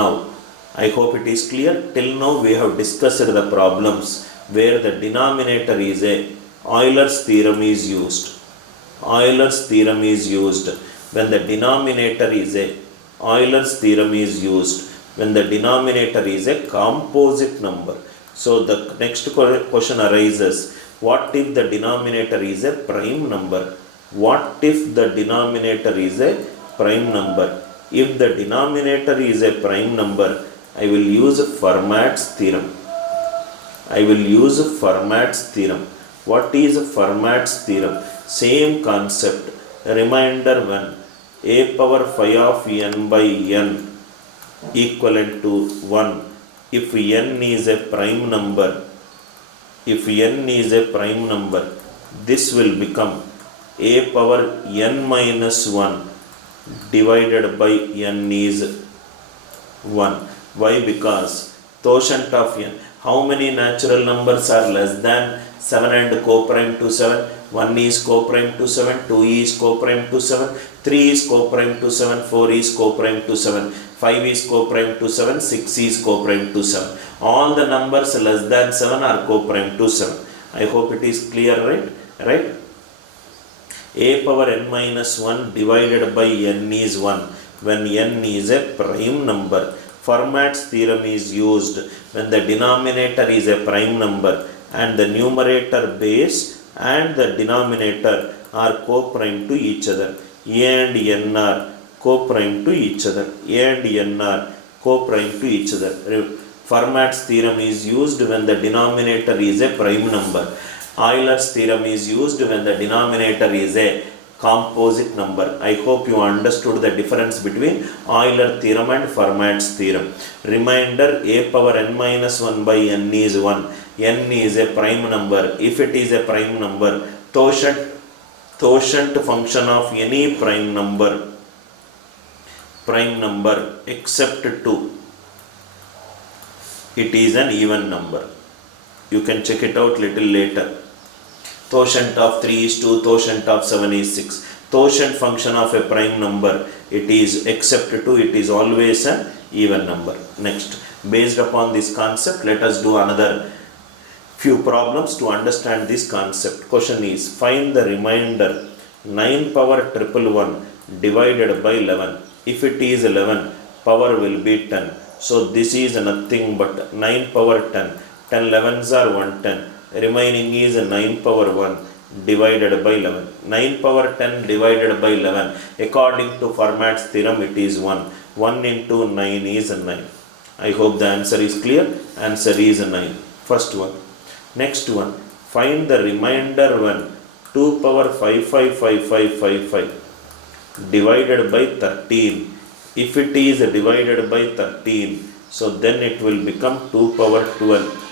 Now, I hope it is clear. Till now we have discussed the problems where the denominator is a Euler's theorem is used. Euler's theorem is used when the denominator is a Euler's theorem is used when the denominator is a composite number. So the next question arises, what if the denominator is a prime number? What if the denominator is a prime number? If the denominator is a prime number, I will use Fermat's theorem. I will use Fermat's theorem. What is Fermat's theorem? Same concept. Reminder one. A power phi of n by n equivalent to 1. If n is a prime number, this will become a power n minus 1 divided by n is 1. Why? Because quotient of n. How many natural numbers are less than 7 and co-prime to 7? 1 is co-prime to 7, 2 is co-prime to 7, 3 is co-prime to 7, 4 is co-prime to 7, 5 is co-prime to 7, 6 is co-prime to 7. All the numbers less than 7 are co-prime to 7. I hope it is clear, right? A power n minus 1 divided by n is 1 when n is a prime number. Fermat's theorem is used when the denominator is a prime number and the numerator base and the denominator are co-prime to each other. A and n are co-prime to each other. A and n are co-prime to each other. Fermat's theorem is used when the denominator is a prime number. Euler's theorem is used when the denominator is a composite number. I hope you understood the difference between Euler theorem and Fermat's theorem. Reminder, a power n minus 1 by n is 1. N is a prime number. If it is a prime number, quotient function of any prime number except 2, it is an even number. You can check it out little later. Quotient of 3 is 2, quotient of 7 is 6. Quotient function of a prime number, it is except 2, it is always an even number. Next, based upon this concept, let us do another few problems to understand this concept. Question is, find the remainder 9 power 111 divided by 11. If it is 11, power will be 10. So this is nothing but 9 power 10. 10 11s are 110. Remaining is 9 power 1 divided by 11. 9 power 10 divided by 11. According to Fermat's theorem, it is 1. 1 into 9 is 9. I hope the answer is clear. Answer is 9. First one. Next one. Find the remainder 1. 2 power 55555 divided by 13. If it is divided by 13, so then it will become 2 power 12.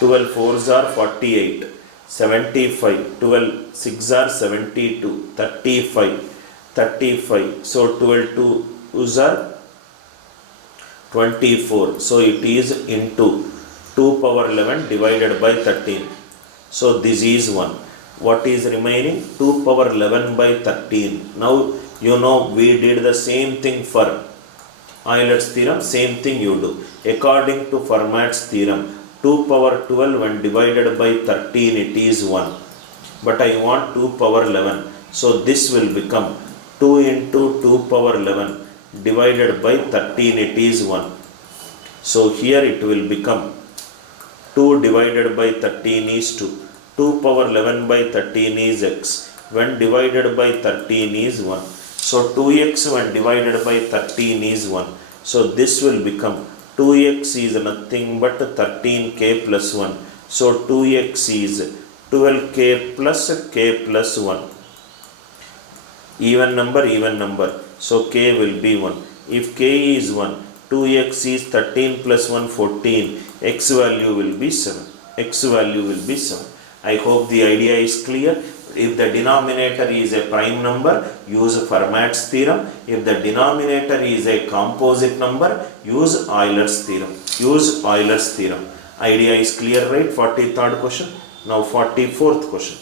12 4s are 48, 75, 12 6s are 72, 35. So 12 2s are 24. So it is into 2 power 11 divided by 13. So this is 1. What is remaining? 2 power 11 by 13. Now you know we did the same thing for Euler's theorem. Same thing you do. According to Fermat's theorem, 2 power 12 when divided by 13 it is 1. But I want 2 power 11. So this will become 2 into 2 power 11 divided by 13 it is 1. So here it will become 2 divided by 13 is 2. 2 power 11 by 13 is x. When divided by 13 is 1. So 2x when divided by 13 is 1. So this will become 2x is nothing but 13k plus 1. So 2x is 12k plus k plus 1. Even number. So k will be 1. If k is 1, 2x is 13 plus 1 14. X value will be 7. I hope the idea is clear. If the denominator is a prime number, use Fermat's theorem. If the denominator is a composite number, use Euler's theorem. Idea is clear, right? 43rd question. Now 44th question.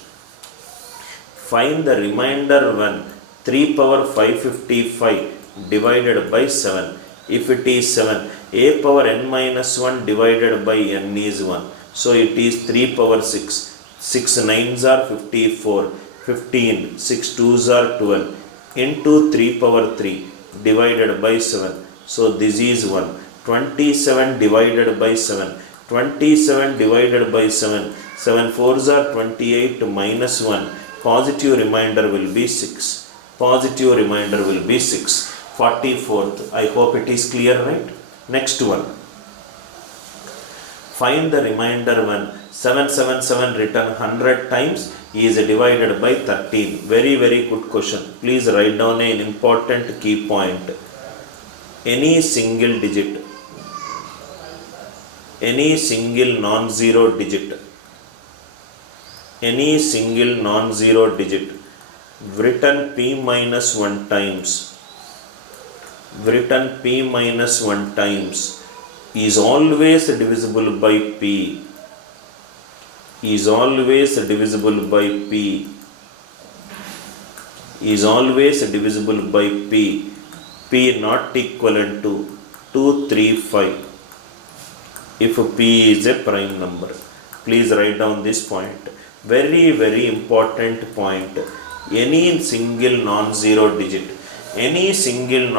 Find the remainder when 3 power 555 divided by 7. If it is 7, a power n minus 1 divided by n is 1. So it is 3 power 6. 6 9s are 54. 15. 6 2s are 12. Into 3 power 3 divided by 7. So this is 1. 27 divided by 7. 27 divided by 7. 7 4s are 28 minus 1. Positive remainder will be 6. Positive remainder will be 6. 44th. I hope it is clear, right? Next one. Find the remainder when 777 written 100 times is divided by 13. Very good question. Please write down an important key point. Any single digit, any single non-zero digit, any single non-zero digit written p minus 1 times, written p minus 1 times is always divisible by p, is always divisible by p, is always divisible by p, p not equivalent to 2, 3, 5 if p is a prime number. Please write down this point. Very important point. Any single non-zero digit, any single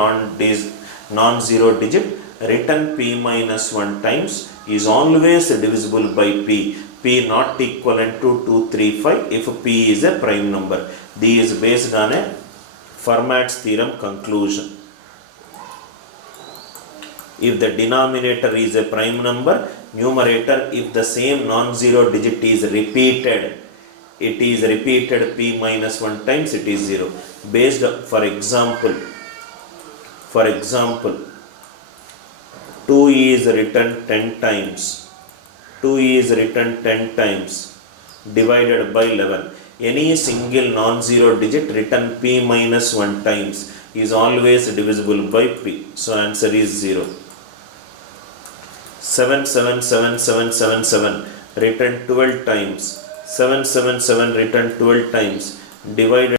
non-zero digit written p minus 1 times is always divisible by p, p not equivalent to 2, 3, 5 if p is a prime number. This is based on a Fermat's theorem conclusion. If the denominator is a prime number, numerator, if the same non-zero digit is repeated, it is repeated p minus 1 times, it is 0. Based, for example, 2 is written 10 times, 2 is written 10 times divided by 11. Any single non-zero digit written p minus 1 times is always divisible by p. So answer is 0. 77777 written 12 times, 777 written 12 times divided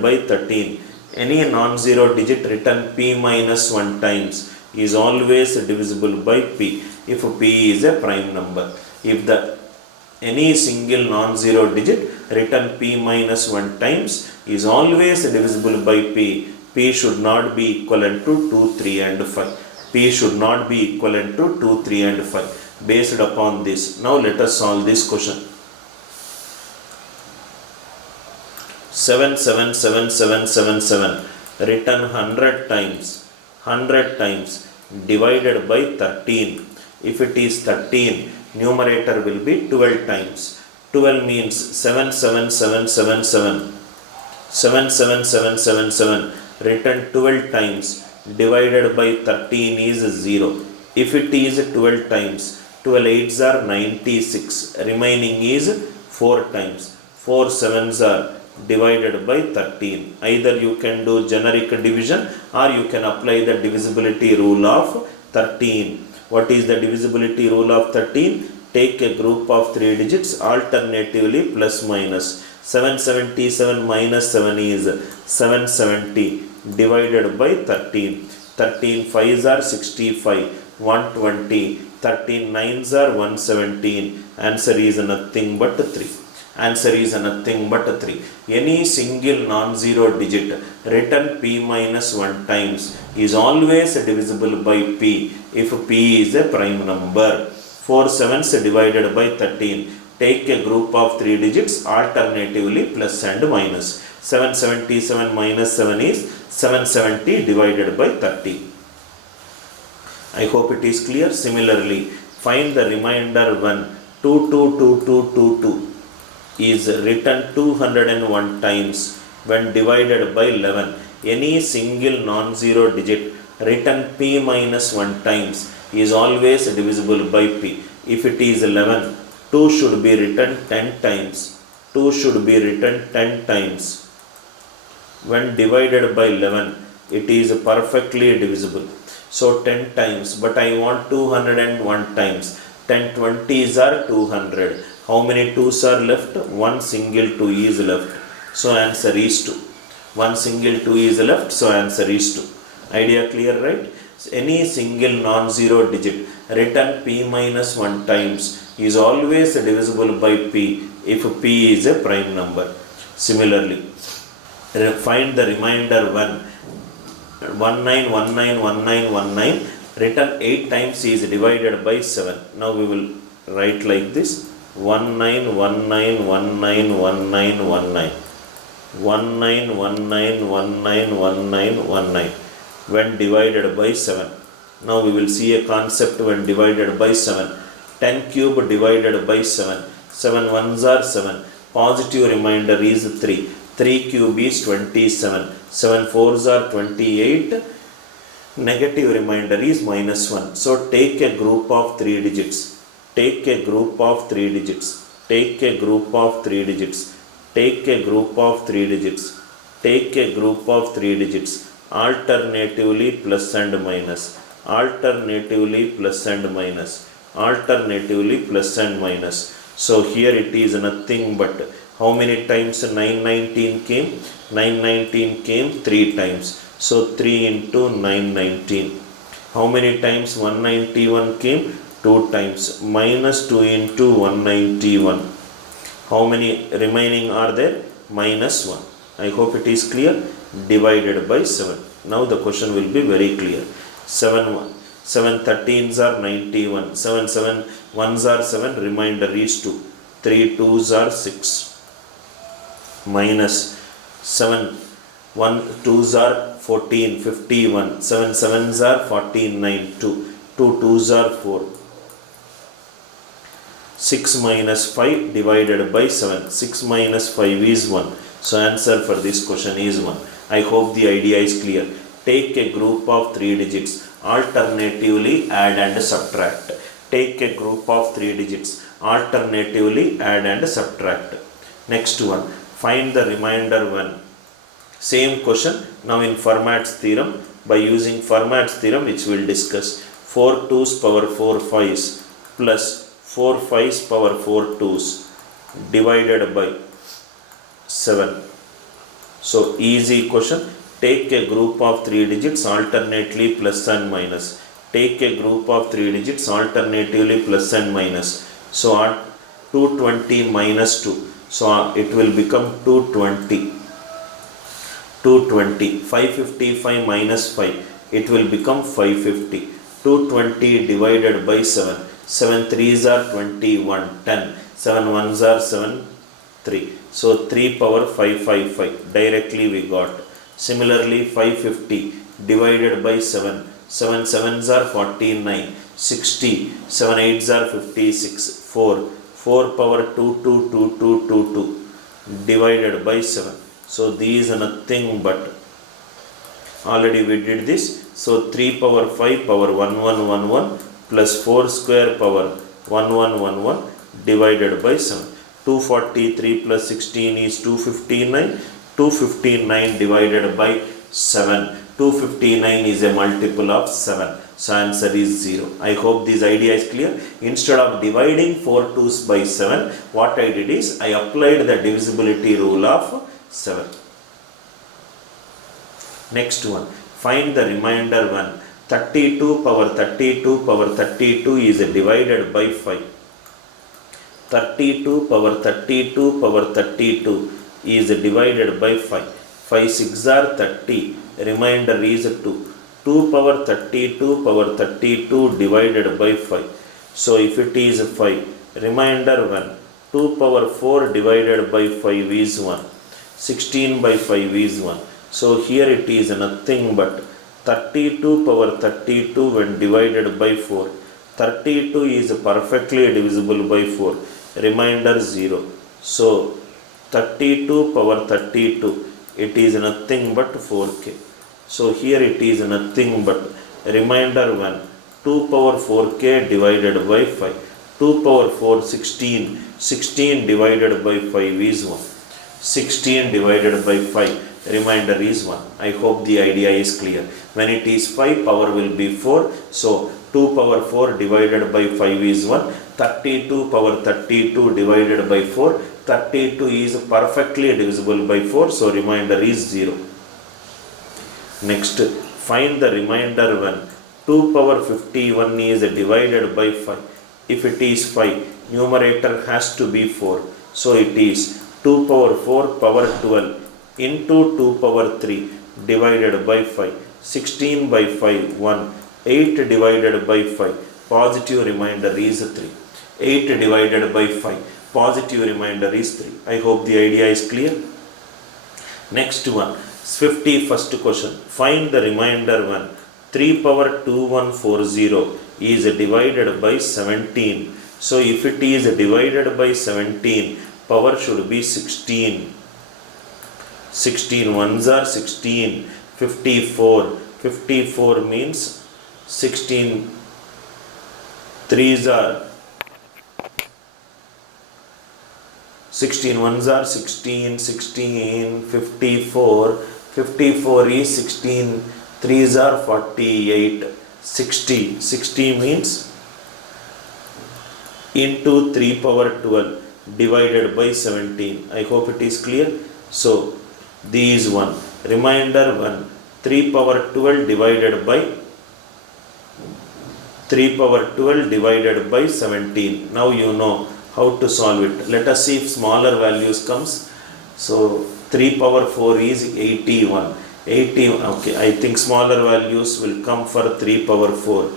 by 13. Any non-zero digit written p minus 1 times is always divisible by p if p is a prime number. If the any single non-zero digit written p minus 1 times is always divisible by p, p should not be equivalent to 2, 3 and 5. P should not be equivalent to 2, 3 and 5. Based upon this, now let us solve this question. 77777 written 100 times, 100 times divided by 13. If it is 13, numerator will be 12 times. 12 means 77777. 77777 written 12 times divided by 13 is 0. If it is 12 times, 12 8s are 96. Remaining is 4 times. 4 7s are divided by 13. Either you can do generic division or you can apply the divisibility rule of 13. What is the divisibility rule of 13? Take a group of 3 digits alternatively plus minus. 777 minus 7 is 770 divided by 13. 13 5s are 65, 120, 13 9s are 117. Answer is nothing but 3. Answer is nothing but 3. Any single non-zero digit written p minus 1 times is always divisible by p if p is a prime number. 4 7s divided by 13. Take a group of 3 digits alternatively plus and minus. 777 minus 7 is 770 divided by 30. I hope it is clear. Similarly, find the remainder when 22222 is written 201 times when divided by 11. Any single non-zero digit written p minus 1 times is always divisible by p. If it is 11, 2 should be written 10 times. 2 should be written 10 times. When divided by 11, it is perfectly divisible. So 10 times, but I want 201 times. 10 20s are 200. How many 2s are left? One single 2 is left. So answer is 2. One single 2 is left, so answer is 2. Idea clear, right? any single non-zero digit written p minus 1 times is always divisible by p if p is a prime number. Similarly, find the remainder 19191919 written 8 times is divided by 7. Now we will write like this: 1919191919 19191919 when divided by 7. Now we will see a concept when divided by 7. 10 cube divided by 7. 7 ones are 7. Positive remainder is 3. 3 cube is 27. 7 fours are 28. Negative remainder is minus 1. So take a group of 3 digits. Take a group of 3 digits. Take a group of 3 digits. Take a group of 3 digits. Take a group of 3 digits. Alternatively plus and minus. Alternatively plus and minus. Alternatively plus and minus. So here it is nothing but how many times 919 came? 919 came 3 times. So 3 into 919. How many times 191 came? 2 times. Minus 2 into 191. How many remaining are there? Minus 1. I hope it is clear. Divided by 7. Now the question will be very clear. 7 13s are 91. 7 1s are 7. Remainder is 2. 3 2s are 6. Minus 7 1 2s are 14 51. 7 7s are 49. 2 2s are 4. 6 minus 5 divided by 7. 6 minus 5 is 1. So answer for this question is 1. I hope the idea is clear. Take a group of 3 digits. Alternatively add and subtract. Take a group of 3 digits. Alternatively add and subtract. Next one. Find the remainder 1. Same question now in Fermat's theorem. By using Fermat's theorem, which we will discuss, 4 2's power 4 5's plus 4 5's power 4 2's divided by 7. So easy question. Take a group of 3 digits alternately plus and minus. Take a group of 3 digits alternatively plus and minus. So 220 minus 2. So it will become 220. 220. 555 minus 5. It will become 550. 220 divided by 7. 7 3s are 21. 10. 7 1s are 7. 3. So 3 power 555. Directly we got. Similarly 550 divided by 7. 7 7s are 49. 60. 7 8s are 56. 4. 4 power 2 2 2 2 2 2 divided by 7. So these are nothing but, already we did this. So 3 power 5 power 1111 plus 4 square power 1111 divided by 7. 243 plus 16 is 259. 259 divided by 7. 259 is a multiple of 7. So answer is 0. I hope this idea is clear. Instead of dividing 4 2's by 7, what I did is I applied the divisibility rule of 7. Next one. Find the remainder 1. 32 power 32 power 32 is divided by 5. 32 power 32 power 32 is divided by 5. 5 6 are 30. Remainder is 2. 2 power 32 power 32 divided by 5. So if it is 5, remainder 1. 2 power 4 divided by 5 is 1. 16 by 5 is 1. So here it is nothing but 32 power 32 when divided by 4. 32 is perfectly divisible by 4. Remainder 0. So 32 power 32, it is nothing but 4k. So here it is nothing but remainder 1. 2 power 4k divided by 5. 2 power 4 16. 16 divided by 5 is 1. 16 divided by 5. Remainder is 1. I hope the idea is clear. When it is 5, power will be 4. So 2 power 4 divided by 5 is 1. 32 power 32 divided by 4. 32 is perfectly divisible by 4. So remainder is 0. Next, find the remainder 1. 2 power 51 is divided by 5. If it is 5, numerator has to be 4. So it is 2 power 4 power 12 into 2 power 3 divided by 5. 16 by 5, 1. 8 divided by 5. Positive remainder is 3. 8 divided by 5. Positive remainder is 3. I hope the idea is clear. Next one, 51st question. Find the remainder one. 3 power 2140 is divided by 17. So if it is divided by 17, power should be 16. 16 ones are 16. 54. 54 means 16 threes are 16 ones are 16, 16, 54, 54 is 16, threes are 48, 60, 60 means into 3 power 12 divided by 17. I hope it is clear. So, these one, remainder 1, 3 power 12 divided by 3 power 12 divided by 17. Now you know how to solve it. Let us see if smaller values comes. So 3 power 4 is 81. 81. Okay, I think smaller values will come for 3 power 4.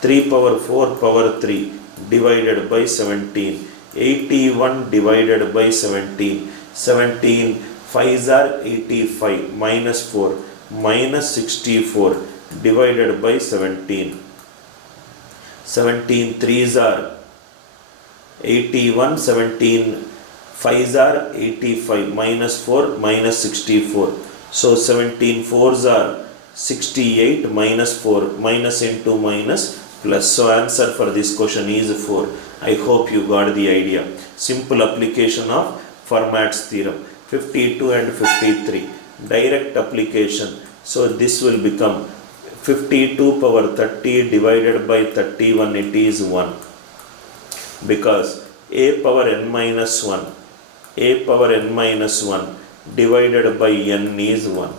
3 power 4 power 3 divided by 17. 81 divided by 17. 17 5s are 85 minus 4 minus 64 divided by 17. 17 3s are 81, 17 5s are 85 minus 4 minus 64. So 17 4s are 68 minus 4 minus into minus plus. So answer for this question is 4. I hope you got the idea. Simple application of Fermat's theorem. 52 and 53. Direct application. So this will become 52 power 30 divided by 31. It is 1. Because a power n minus 1 divided by n is 1.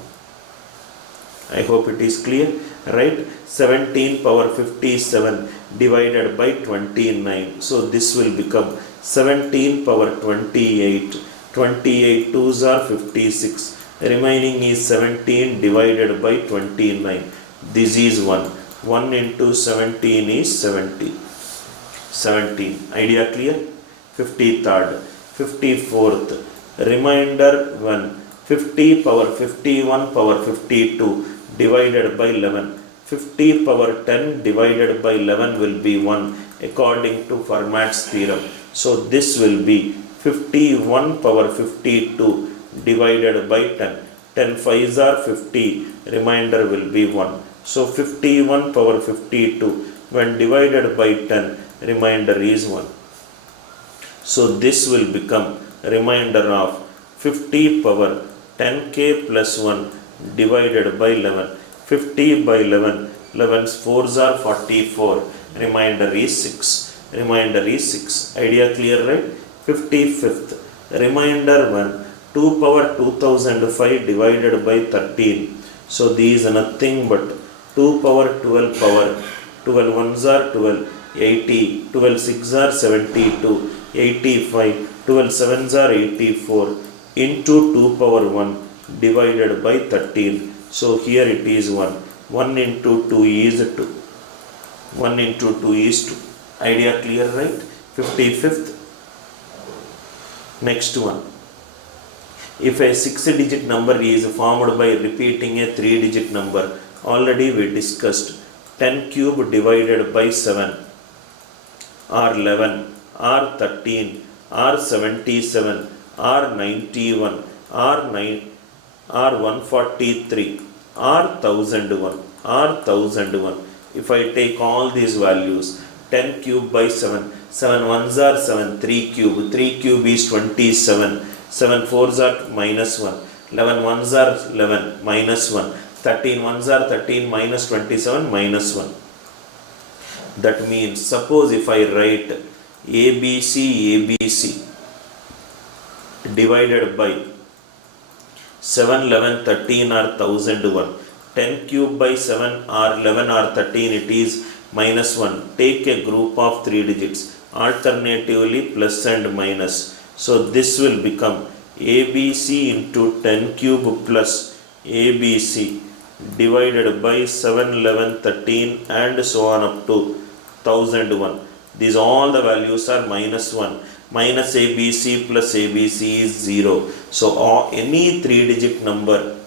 I hope it is clear, right? 17 power 57 divided by 29. So this will become 17 power 28. 28 2s are 56. Remaining is 17 divided by 29. This is 1. 1 into 17 is 70. 17. Idea clear? 53rd. 54th. Remainder 1. 50 power 51 power 52 divided by 11. 50 power 10 divided by 11 will be 1 according to Fermat's theorem. So this will be 51 power 52 divided by 10. 10 5s are 50. Remainder will be 1. So 51 power 52 when divided by 10, remainder is 1. So this will become remainder of 50 power 10k plus 1 divided by 11. 50 by 11, 11's 4s are 44. Remainder is 6. Remainder is 6. Idea clear, right? 55th. Remainder 1. 2 power 2005 divided by 13. So these are nothing but 2 power 12 power. 12 ones are 12. 80. 12 6 are 72. 85. 12 7s are 84. Into 2 power 1 divided by 13. So here it is 1. 1 into 2 is 2. 1 into 2 is 2. Idea clear, right? 55th. Next one. If a 6-digit number is formed by repeating a 3-digit number, already we discussed 10 cube divided by 7 or 11 or 13 or 77 or 91 or 9 or 143 or 1001 or 1001. If I take all these values, 10 cube by 7, 7 ones are 7, 3 cube is 27, 7 fours are minus 1, 11 ones are 11 minus 1, 13 ones are 13 minus 27 minus 1. That means, suppose if I write ABC divided by 7, 11, 13 or 1001. 10 cube by 7 or 11 or 13, it is minus 1. Take a group of 3 digits, alternatively plus and minus. So this will become ABC into 10 cube plus ABC divided by 7, 11, 13 and so on up to 1001. These all the values are minus 1. Minus ABC plus ABC is 0. So any 3-digit number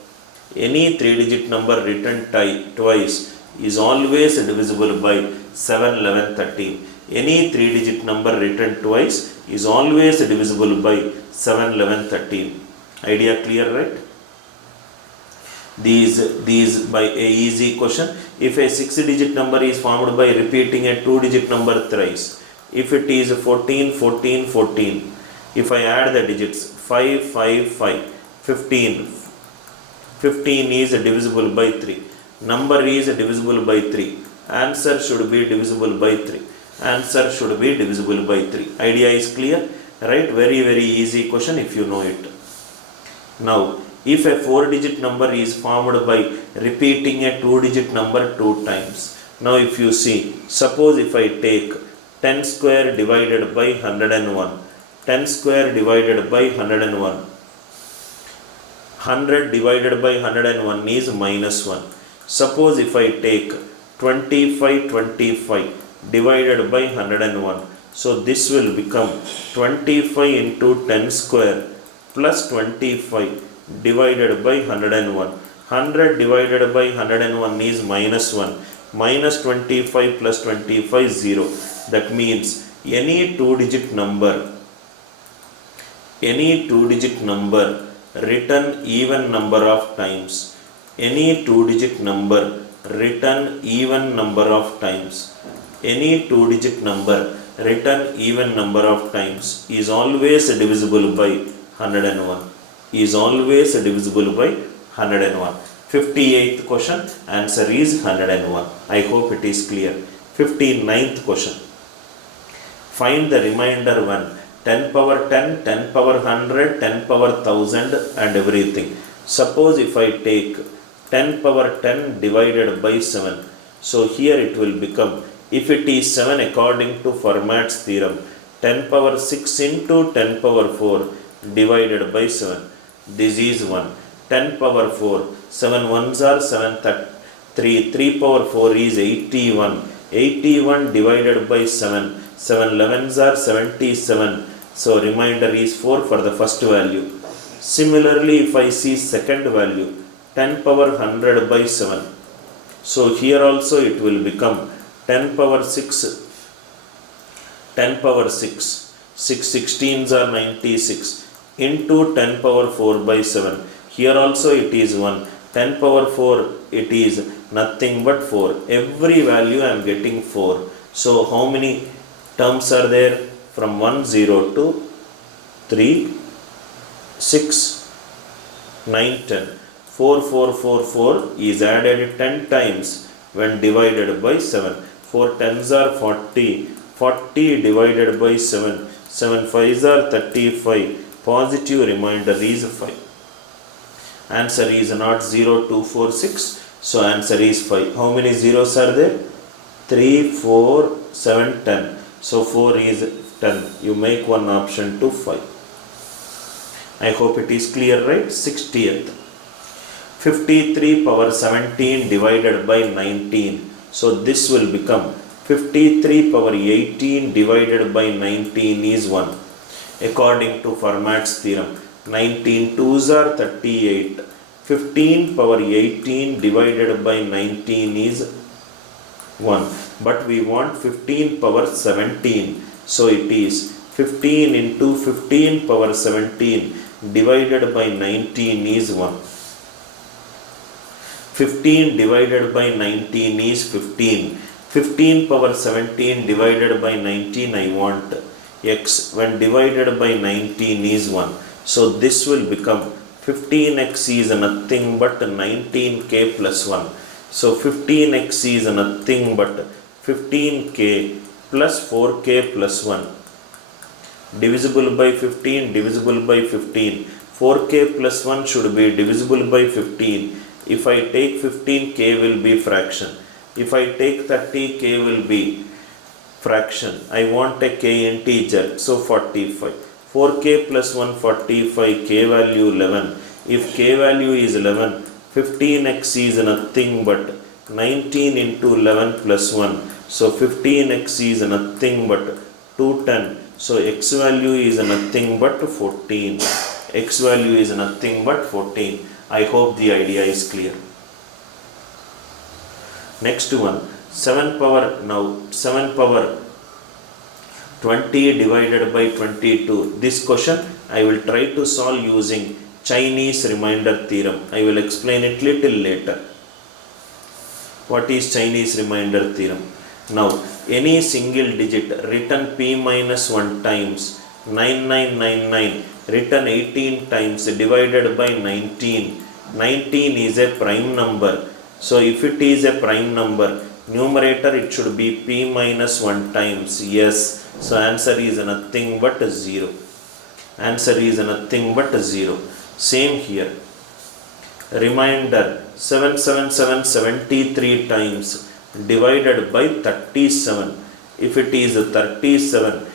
written twice is always divisible by 7, 11, 13. Any 3-digit number written twice is always divisible by 7, 11, 13. Idea clear, right? These by a easy question. If a 6-digit number is formed by repeating a 2-digit number thrice, if it is 14, 14, 14, if I add the digits 5, 5, 5, 15, 15 is divisible by 3. Number is divisible by 3. Answer should be divisible by 3. Answer should be divisible by 3. Idea is clear, right? Very, very easy question if you know it. Now, if a 4-digit number is formed by repeating a 2-digit number 2 times. Now, if you see, suppose if I take 10 square divided by 101, 10 square divided by 101, 100 divided by 101 is minus 1. Suppose if I take 25 divided by 101, so this will become 25 into 10 square plus 25 divided by 101. 100 divided by 101 is minus 1. Minus 25 plus 25 is 0. That means any 2-digit number written even number of times, any 2-digit number written even number of times, any 2-digit number written even number of times is always divisible by 101. Is always divisible by 101. 58th question, answer is 101. I hope it is clear. 59th question. Find the remainder one. 10 power 10, 10 power 100, 10 power 1000 and everything. Suppose if I take 10 power 10 divided by 7. So here it will become, if it is 7 according to Fermat's theorem, 10 power 6 into 10 power 4 divided by 7. This is 1. 10 power 4. 7 ones are 7, 3. 3 power 4 is 81. 81 divided by 7. 7 11s are 77. So remainder is 4 for the first value. Similarly, if I see second value, 10 power 100 by 7. So here also it will become 10 power 6. 10 power 6. 6 16s are 96 into 10 power 4 by 7. Here also it is 1. 10 power 4, it is nothing but 4. Every value I am getting 4. So how many terms are there? From 1 0 to 3 6 9 10. 4 4 4 4 is added 10 times when divided by 7. 4 10s are 40. 40 divided by 7. 7 5s are 35. Positive remainder is 5. Answer is not 0 2 4 6. So answer is 5. How many zeros are there? 3 4 7 10. So 4 is 10. You make one option to 5. I hope it is clear, right? 60th. 53 power 17 divided by 19. So this will become 53 power 18 divided by 19 is 1. According to Fermat's theorem, 19 2s are 38. 15 power 18 divided by 19 is 1. But we want 15 power 17. So it is 15 into 15 power 17 divided by 19 is 1. 15 divided by 19 is 15. 15 power 17 divided by 19 I want x. When divided by 19 is 1. So this will become 15x is nothing but 19k plus 1. So 15x is nothing but 15k plus 4k plus 1. Divisible by 15, divisible by 15. 4k plus 1 should be divisible by 15. If I take 15, k will be fraction. If I take 30, k will be fraction. I want a k integer, so 45. 4k plus 145, k value 11. If k value is 11, 15x is nothing but 19 into 11 plus 1. So 15x is nothing but 210. So x value is nothing but 14. X value is nothing but 14. I hope the idea is clear. Next one, 7 power 20 divided by 22. This question I will try to solve using Chinese remainder theorem. I will explain it little later. What is Chinese remainder theorem? Now, any single digit written p minus 1 times 9999 written 18 times divided by 19. 19 is a prime number. So, if it is a prime number, numerator it should be p minus 1 times. Yes. So, answer is nothing but 0. Answer is nothing but 0. Same here. Remainder 77773 times divided by 37. If it is 37,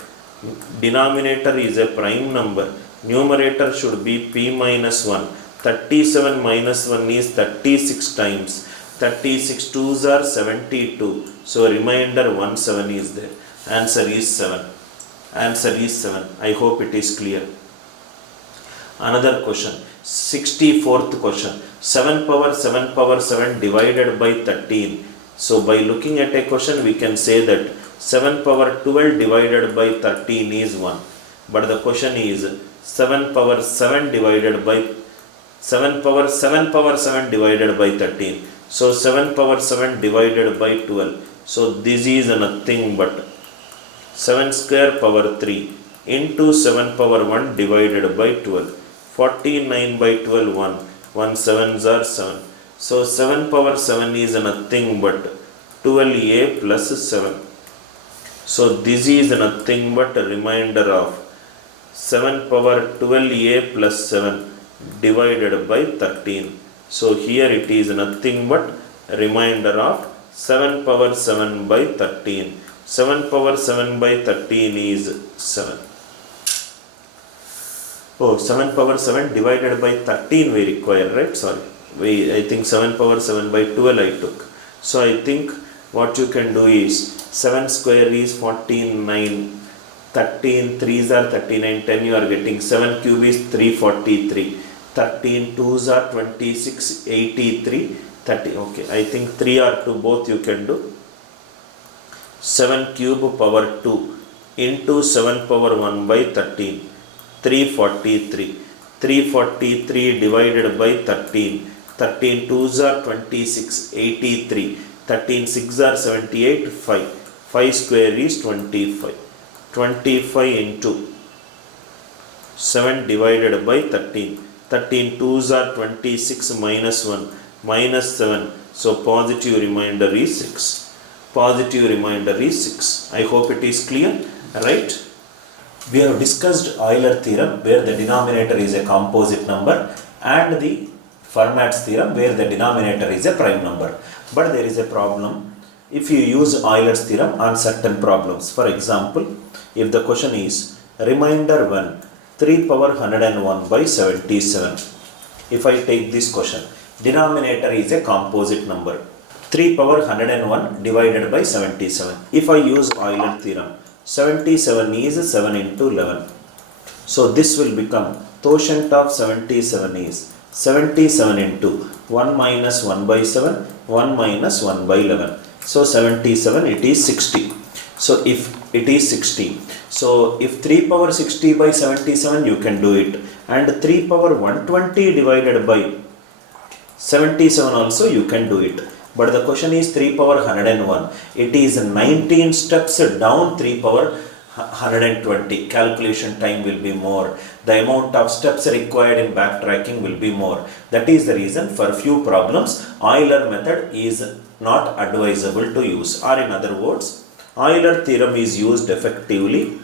denominator is a prime number. Numerator should be p minus 1. 37 minus 1 is 36 times. 36 2s are 72. So remainder 17 is there. Answer is 7. Answer is 7. I hope it is clear. Another question. 64th question. 7 power 7 divided by 13. So by looking at a question, we can say that 7 power 12 divided by 13 is 1. But the question is 7 power 7 divided by 7 power 7 divided by 13. So 7 power 7 divided by 12. So this is nothing but 7 square power 3 into 7 power 1 divided by 12. 49 by 12 1. 1 7s are 7. So 7 power 7 is nothing but 12a plus 7. So this is nothing but a remainder of 7 power 12a plus 7 divided by 13. So here it is nothing but a remainder of 7 power 7 by 13. 7 power 7 by 13 is 7. Oh, 7 power 7 divided by 13 we require, right? Sorry. I think 7 power 7 by 12 I took. So I think what you can do is 7 square is 49, 13 3s are 39, 10 you are getting, 7 cube is 343, 13 2s are 26, 83, 30. Okay, I think 3 or 2 both you can do. 7 cube power 2 into 7 power 1 by 13, 343. 343 divided by 13. 13 2s are 26, 83. 13 6s are 78, 5. 5 square is 25. 25 into 7 divided by 13. 13 2s are 26 minus 1 minus 7. So positive remainder is 6. Positive remainder is 6. I hope it is clear, right? We have discussed Euler theorem where the denominator is a composite number and the Fermat's theorem where the denominator is a prime number. But there is a problem if you use Euler's theorem on certain problems. For example, if the question is remainder 1 3 power 101 by 77. If I take this question, denominator is a composite number. 3 power 101 divided by 77. If I use Euler theorem, 77 is 7 into 11. So this will become quotient of 77 is 77 into 1 minus 1 by 7, 1 minus 1 by 11. So 77 it is 60. So if it is 60. So if 3 power 60 by 77 you can do it. And 3 power 120 divided by 77 also you can do it. But the question is 3 power 101. It is 19 steps down 3 power 120. Calculation time will be more. The amount of steps required in backtracking will be more. That is the reason for few problems Euler method is not advisable to use. Or in other words, Euler theorem is used effectively.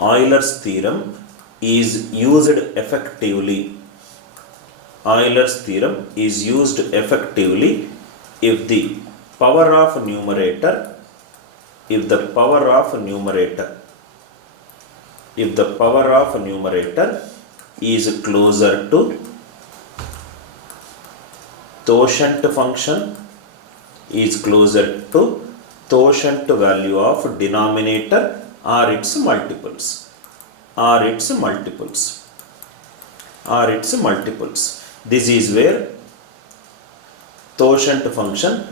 Euler's theorem is used effectively Euler's theorem is used effectively if the power of numerator if the power of numerator is closer to quotient function value of denominator or its multiples. This is where quotient function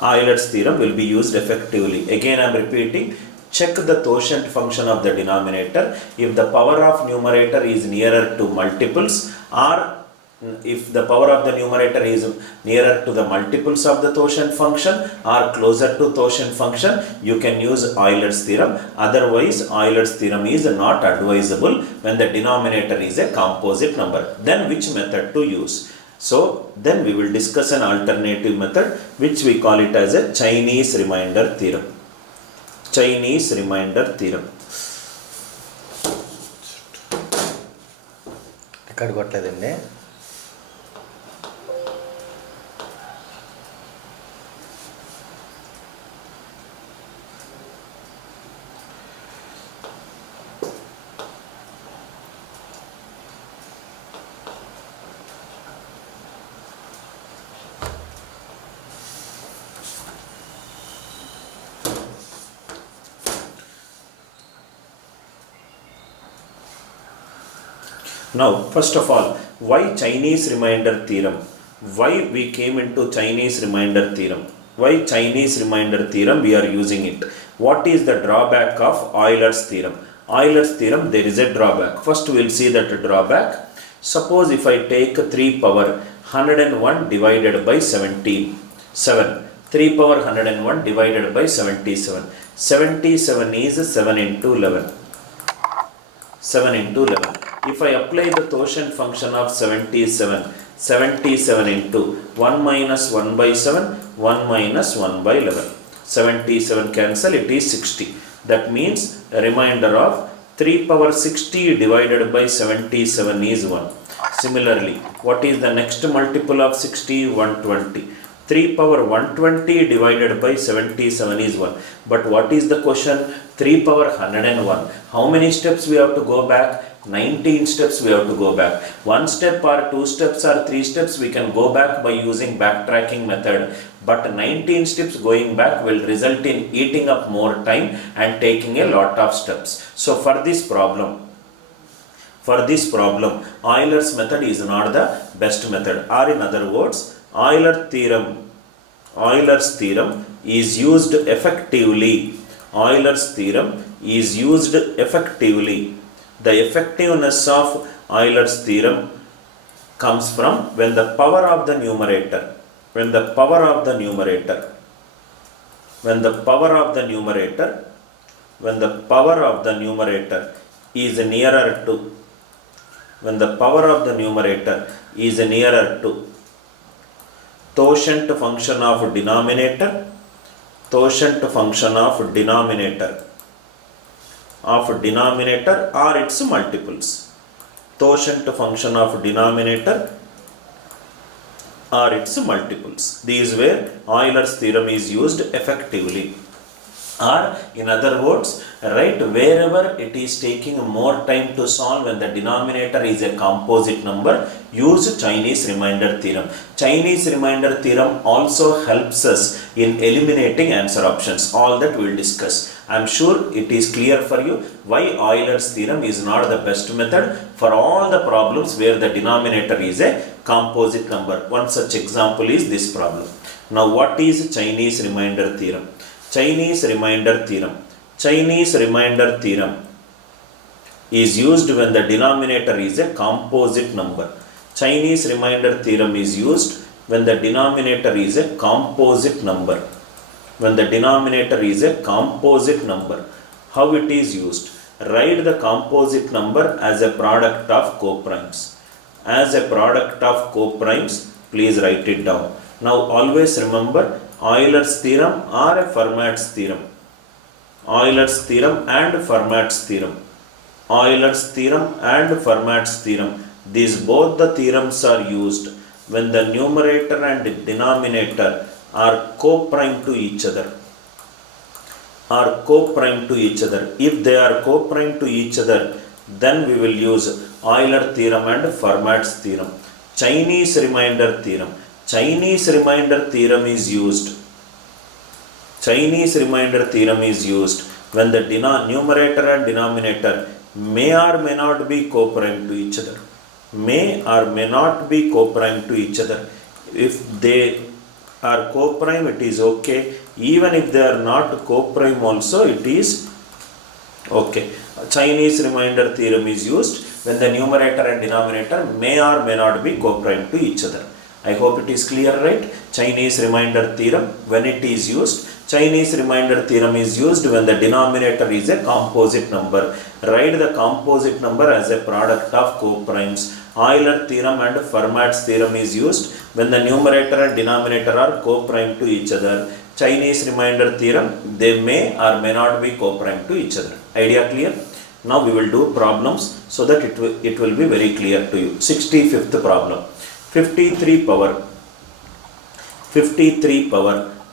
Euler's theorem will be used effectively. Again I am repeating, check the quotient function of the denominator if the power of numerator is nearer to multiples, or if the power of the numerator is nearer to the multiples of the quotient function or closer to quotient function, you can use Euler's theorem. Otherwise Euler's theorem is not advisable when the denominator is a composite number. Then which method to use? So then we will discuss an alternative method which we call it as a Chinese remainder theorem. Record కొట్టలేదండి. Now, first of all, why Chinese remainder theorem? Why we came into Chinese remainder theorem? Why Chinese remainder theorem we are using it? What is the drawback of Euler's theorem? Euler's theorem, there is a drawback. First we will see that drawback. Suppose if I take 3 power 101 divided by 77. 3 power 101 divided by 77. 77 is 7 into 11. 7 into 11. If I apply the quotient function of 77 into 1 minus 1 by 7, 1 minus 1 by 11. 77 cancel, it is 60. That means a remainder of 3 power 60 divided by 77 is 1. Similarly, what is the next multiple of 60? 120. 3 power 120 divided by 77 is 1. But what is the question? 3 power 101. How many steps we have to go back? 19 steps we have to go back. 1 step or 2 steps or 3 steps we can go back by using backtracking method. But 19 steps going back will result in eating up more time and taking a lot of steps. So for this problem, Euler's method is not the best method. Or in other words, Euler's theorem is used effectively. The effectiveness of Euler's theorem comes from when the power of the numerator is nearer to quotient function of denominator or its multiples. Quotient function of denominator or its multiples. These where Euler's theorem is used effectively. Or in other words, right, wherever it is taking more time to solve when the denominator is a composite number, use Chinese remainder theorem. Chinese remainder theorem also helps us in eliminating answer options. All that we will discuss. I am sure it is clear for you why Euler's theorem is not the best method for all the problems where the denominator is a composite number. One such example is this problem. Now what is Chinese remainder theorem? Chinese remainder theorem is used when the denominator is a composite number. Chinese remainder theorem is used when the denominator is a composite number. How it is used? Write the composite number as a product of coprimes. Please write it down. Now always remember Euler's theorem or a Fermat's theorem. Euler's theorem and Fermat's theorem These both the theorems are used when the numerator and denominator are co-prime to each other. If they are co-prime to each other, then we will use Euler theorem and Fermat's theorem. Chinese remainder theorem. Chinese remainder theorem is used when the numerator and denominator may or may not be co-prime to each other. If they are co-prime, it is okay. Even if they are not co-prime also, it is okay. Chinese remainder theorem is used when the numerator and denominator may or may not be co-prime to each other. I hope it is clear, right? Chinese remainder theorem, when it is used, Chinese remainder theorem is used when the denominator is a composite number. Write the composite number as a product of co-primes. Euler theorem and Fermat's theorem is used when the numerator and denominator are co-prime to each other. Chinese remainder theorem, they may or may not be co-prime to each other. Idea clear? Now we will do problems so that it will be very clear to you. 65th problem. 53 power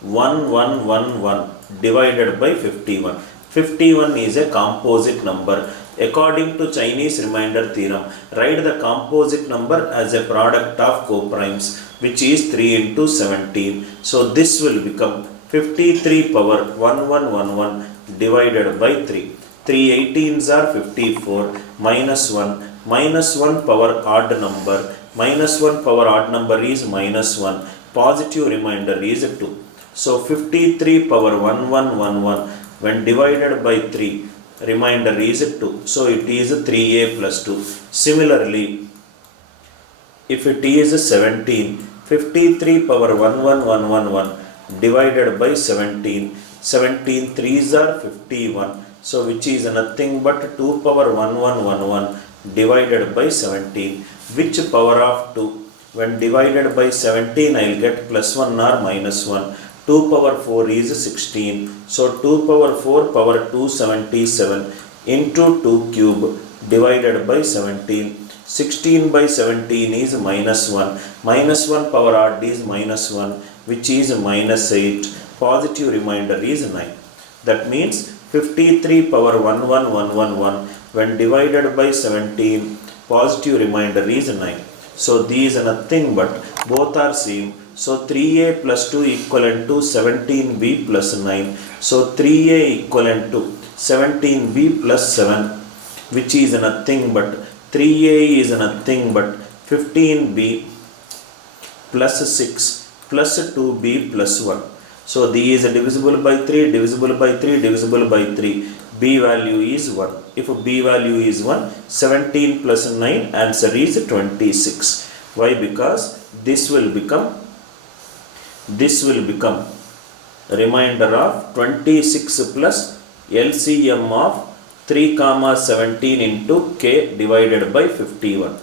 1111 divided by 51. 51 is a composite number. According to Chinese remainder theorem, write the composite number as a product of co-primes, which is 3 into 17. So this will become 53 power 1111 divided by 3. 3 18s are 54 minus 1. Minus 1 power odd number. Minus 1 power odd number is minus 1. Positive remainder is 2. So 53 power 1111 when divided by 3, remainder is 2. So it is 3a plus 2. Similarly, if it is 17, 53 power 11111 divided by 17, 17 3s are 51. So which is nothing but 2 power 1111 divided by 17. Which power of 2? When divided by 17, I will get plus 1 or minus 1. 2 power 4 is 16. So 2 power 4 power 277 into 2 cube divided by 17. 16 by 17 is minus 1. Minus 1 power odd is minus 1, which is minus 8. Positive remainder is 9. That means 53 power 11111 when divided by 17, positive remainder is 9. So these are nothing but both are same. So 3a plus 2 equivalent to 17b plus 9. So 3a equivalent to 17b plus 7, which is nothing but 3a is nothing but 15b plus 6 plus 2b plus 1. So these are divisible by 3, divisible by 3, divisible by 3. B value is 1. If B value is 1, 17 plus 9, answer is 26. Why? Because this will become remainder of 26 plus LCM of 3, 17 into k divided by 51.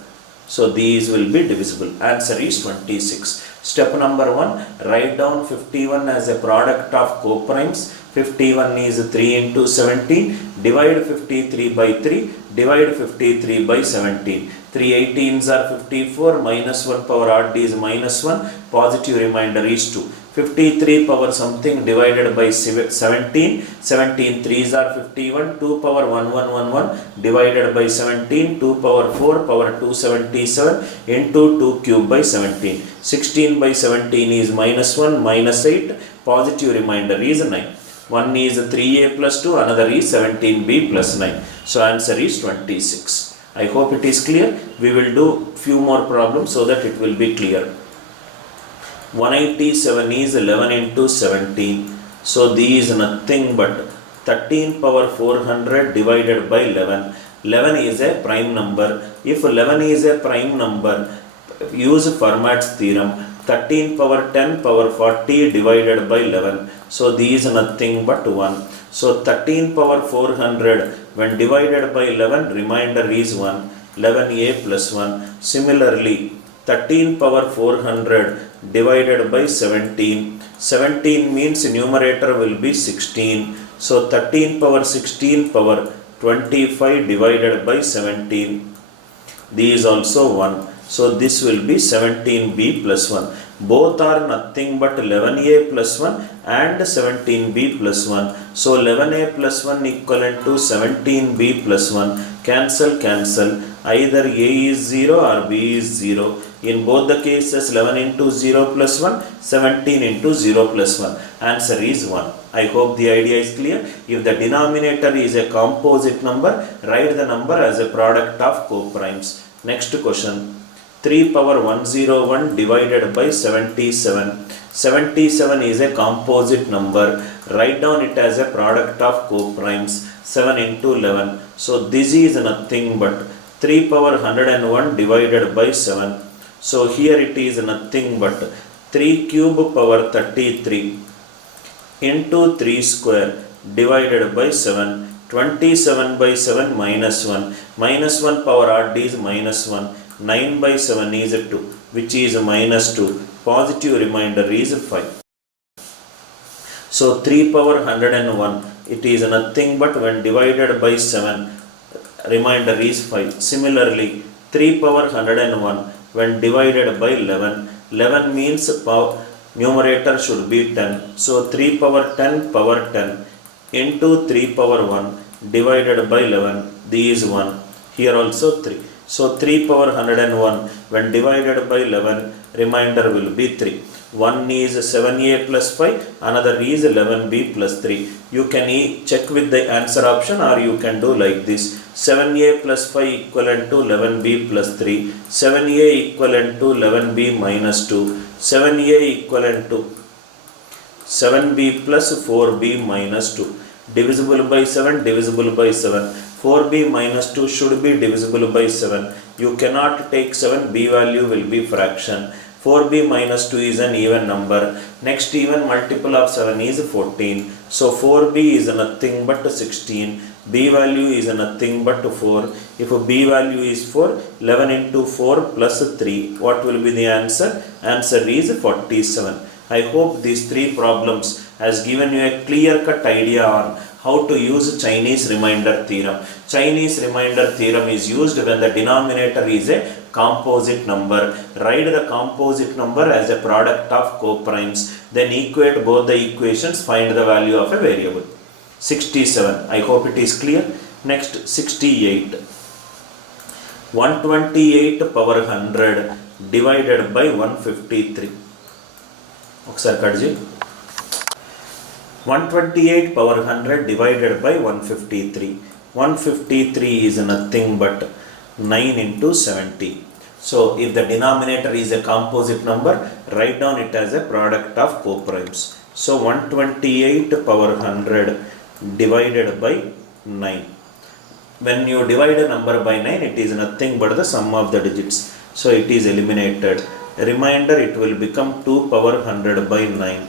So these will be divisible. Answer is 26. Step number 1, write down 51 as a product of co-primes. 51 is 3 into 17. Divide 53 by 3. Divide 53 by 17. 3 18s are 54. Minus 1 power odd is minus 1. Positive remainder is 2. 53 power something divided by 17. 17 3s are 51. 2 power 1111 divided by 17. 2 power 4 power 277 into 2 cube by 17. 16 by 17 is minus 1 minus 8. Positive remainder is 9. One is 3a plus 2, another is 17b plus 9. So answer is 26. I hope it is clear. We will do few more problems so that it will be clear. 187 is 11 into 17. So these is nothing but 13 power 400 divided by 11. 11 is a prime number. If 11 is a prime number, use Fermat's theorem. 13 power 10 power 40 divided by 11. So these is nothing but 1. So 13 power 400 when divided by 11, remainder is 1. 11a plus 1. Similarly, 13 power 400 divided by 17. 17 means numerator will be 16. So 13 power 16 power 25 divided by 17. D is also 1. So this will be 17B plus 1. Both are nothing but 11A plus 1 and 17B plus 1. So 11A plus 1 equivalent to 17B plus 1. Cancel, cancel. Either A is 0 or B is 0. In both the cases, 11 into 0 plus 1, 17 into 0 plus 1. Answer is 1. I hope the idea is clear. If the denominator is a composite number, write the number as a product of coprimes. Next question. 3 power 101 divided by 77. 77 is a composite number. Write down it as a product of coprimes. 7 into 11. So this is nothing but 3 power 101 divided by 7. So here it is nothing but 3 cube power 33 into 3 square divided by 7. 27 by 7 minus 1. Minus 1 power odd is minus 1. 9 by 7 is 2, which is minus 2. Positive remainder is 5. So 3 power 101, it is nothing but when divided by 7, remainder is 5. Similarly, 3 power 101 when divided by 11, 11 means numerator should be 10. So 3 power 10 into 3 power 1 divided by 11, this is 1. Here also 3. So 3 power 101 when divided by 11, remainder will be 3. One is 7a plus 5, another is 11b plus 3. You can check with the answer option or you can do like this. 7a plus 5 equivalent to 11b plus 3. 7a equivalent to 11b minus 2. 7a equivalent to 7b plus 4b minus 2. Divisible by 7, divisible by 7. 4b minus 2 should be divisible by 7. You cannot take 7, b value will be fraction. 4b minus 2 is an even number. Next even multiple of 7 is 14. So 4b is nothing but 16. b value is nothing but 4. If b value is 4, 11 into 4 plus 3. What will be the answer? Answer is 47. I hope these three problems has given you a clear-cut idea on how to use Chinese remainder theorem. Chinese remainder theorem is used when the denominator is a composite number. Write the composite number as a product of coprimes. Then equate both the equations, find the value of a variable. 67. I hope it is clear. Next, 68. 128 power 100 divided by 153. ఒకసారి cut చేయి. 128 power 100 divided by 153. 153 is nothing but 9 into 70. So if the denominator is a composite number, write down it as a product of coprimes. So 128 power 100 divided by 9. When you divide a number by 9, it is nothing but the sum of the digits. So it is eliminated. Remainder, it will become 2 power 100 by 9.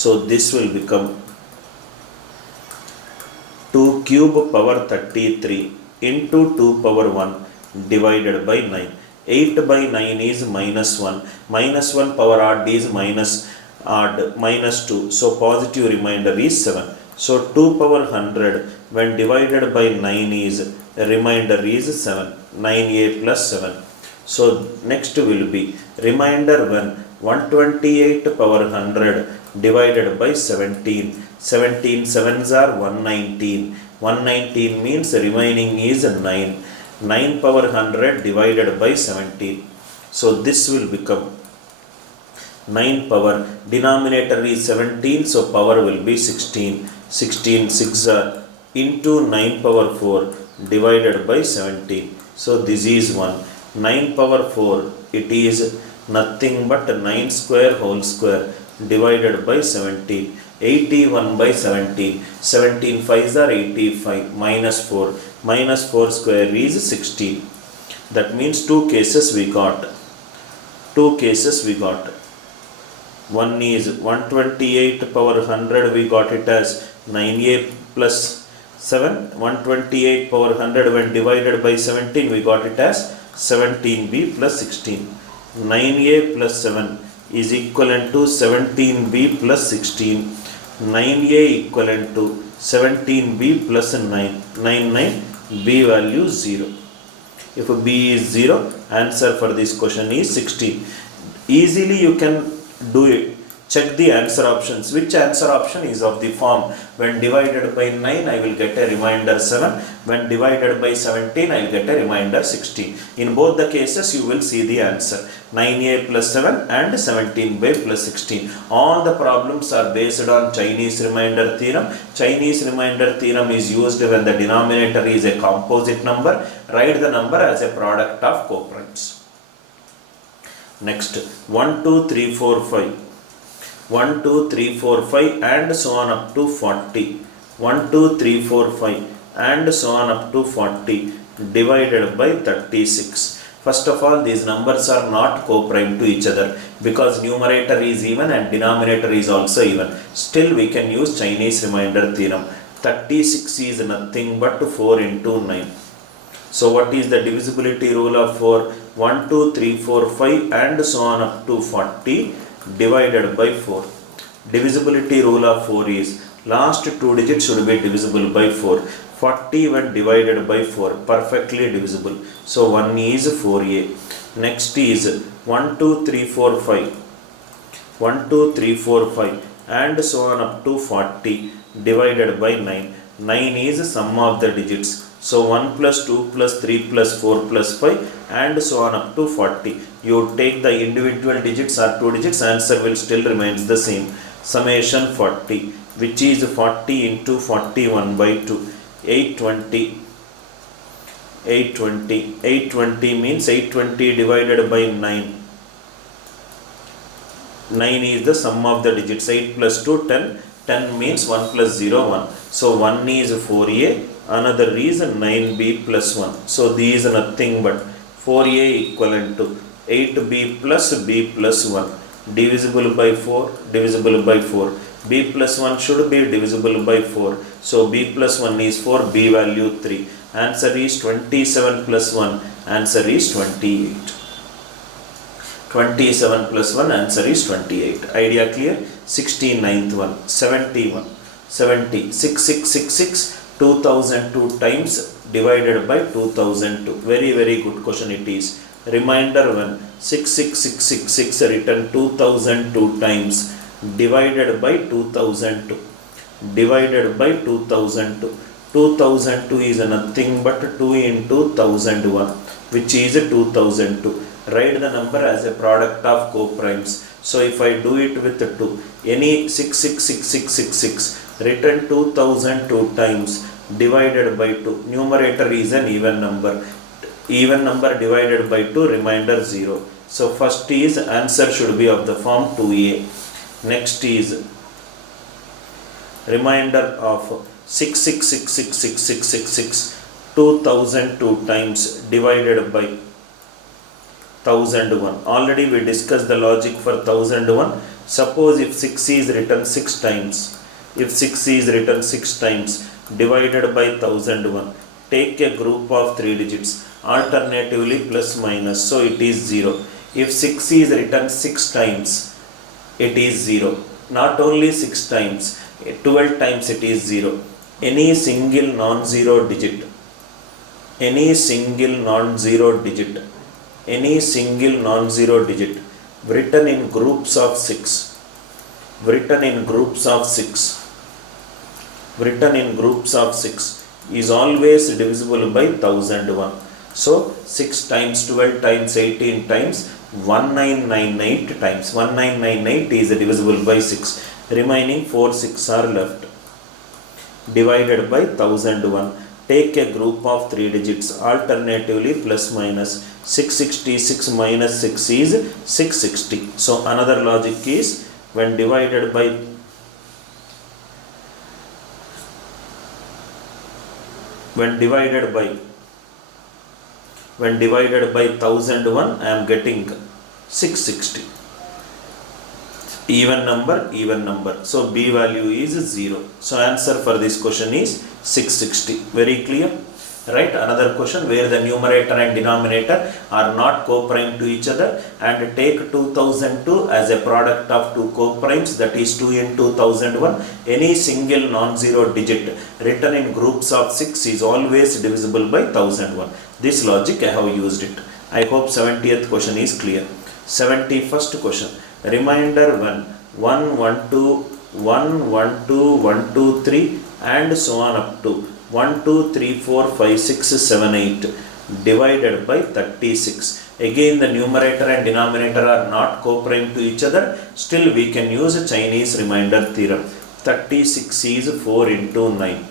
So this will become 2 cube power 33 into 2 power 1 divided by 9. 8 by 9 is minus 1. Minus 1 power odd is minus 2. So positive remainder is 7. So 2 power 100 when divided by 9 is remainder is 7. 9a plus 7. So next will be remainder when 128 power 100 divided by 17. 17 sevens are 119. 119 means remaining is 9. 9 power 100 divided by 17. So this will become 9 power, denominator is 17, so power will be 16. 16 6 are into 9 power 4 divided by 17. So this is 1. 9 power 4, it is nothing but 9 square whole square divided by 17. 81 by 17. 17 5s are 85 minus 4. Minus 4 square is 16. That means two cases we got. One is 128 power 100, we got it as 9a plus 7. 128 power 100 when divided by 17, we got it as 17b plus 16. 9a plus 7 is equivalent to 17b plus 16. 9a equivalent to 17b plus 9. 9 9, b value 0. If B is 0, answer for this question is 16. Easily you can do it. Check the answer options. Which answer option is of the form when divided by 9 I will get a remainder 7. When divided by 17 I will get a remainder 16. In both the cases you will see the answer. 9a plus 7 and 17b plus 16. All the problems are based on Chinese remainder theorem. Chinese remainder theorem is used when the denominator is a composite number. Write the number as a product of coprimes. Next, 1, 2, 3, 4, 5. 1, 2, 3, 4, 5 and so on up to 40. 1, 2, 3, 4, 5 and so on up to 40 divided by 36. First of all, these numbers are not co-prime to each other because numerator is even and denominator is also even. Still we can use Chinese remainder theorem. 36 is nothing but 4 into 9. So what is the divisibility rule of 4? 1, 2, 3, 4, 5 and so on up to 40 divided by 4. Divisibility rule of 4 is last two digits should be divisible by 4. 40 when divided by 4, perfectly divisible. So 1 is 4a. Next is 1, 2, 3, 4, 5. 1, 2, 3, 4, 5 and so on up to 40 divided by 9. 9 is sum of the digits. So 1 plus 2 plus 3 plus 4 plus 5 and so on up to 40. You take the individual digits or two digits, answer will still remains the same. Summation 40, which is 40 into 41 by 2. 820. 820. 820 means 820 divided by 9. 9 is the sum of the digits. 8 plus 2, 10. 10 means 1 plus 0, 1. So 1 is 4a. Another is 9b plus 1. So these are nothing but 4a equivalent to 8b plus b plus 1. Divisible by 4, divisible by 4. B plus 1 should be divisible by 4. So b plus 1 is 4, b value 3. Answer is 27 plus 1. Answer is 28. 27 plus 1, answer is 28. Idea clear? 69th one. 71. 70. 6666. 2002 times divided by 2002. Very, very good question it is. Reminder 1. 66666 written 2002 times divided by 2002. Divided by 2002. 2002 is nothing but 2 into 1001, which is 2002. Write the number as a product of coprimes. So if I do it with 2, any 666666 written 2002 times divided by 2. Numerator is an even number. Even number divided by 2, remainder 0. So first is answer should be of the form 2a. Next is remainder of 666666 2002 times divided by 1001. Already we discussed the logic for 1001. Suppose if 6 is written 6 times, if 6 is written 6 times divided by 1001, take a group of 3 digits, alternatively plus minus, so it is 0. If 6 is written 6 times, it is 0. Not only 6 times, 12 times it is 0. Any single non-zero digit, any single non-zero digit, any single non-zero digit written in groups of 6, written in groups of 6, written in groups of 6 is always divisible by 1001. So 6 times 12 times 18 times 1998 times 1998 is divisible by 6. Remaining 4 6 are left. Divided by 1001. Take a group of 3 digits, alternatively plus minus. 666 minus 6 is 660. So another logic is when divided by when divided by 1001, I am getting 660. Even number, even number. So B value is 0. So answer for this question is 660. Very clear. Right, another question where the numerator and denominator are not co-prime to each other, and take 2002 as a product of two co-primes, that is 2 into 1001. Any single non-zero digit written in groups of 6 is always divisible by 1001. This logic I have used it. I hope 70th question is clear. 71st question. Reminder 1, 1, 2, 1, 1, 2, 1, 2, 3 and so on up to 1, 2, 3, 4, 5, 6, 7, 8 divided by 36. Again the numerator and denominator are not co-prime to each other. Still we can use a Chinese remainder theorem. 36 is 4 into 9.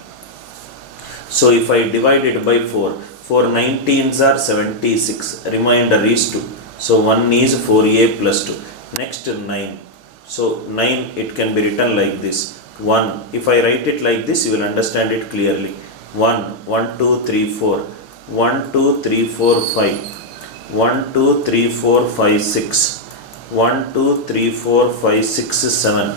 So if I divide it by 4, 4 19s are 76. Remainder is 2. So 1 is 4a plus 2. Next 9. So 9 it can be written like this. 1. If I write it like this, you will understand it clearly. 1, 1, 2, 3, 4. 1, 2, 3, 4, 5. 1, 2, 3, 4, 5, 6. 1, 2, 3, 4, 5, 6, 7.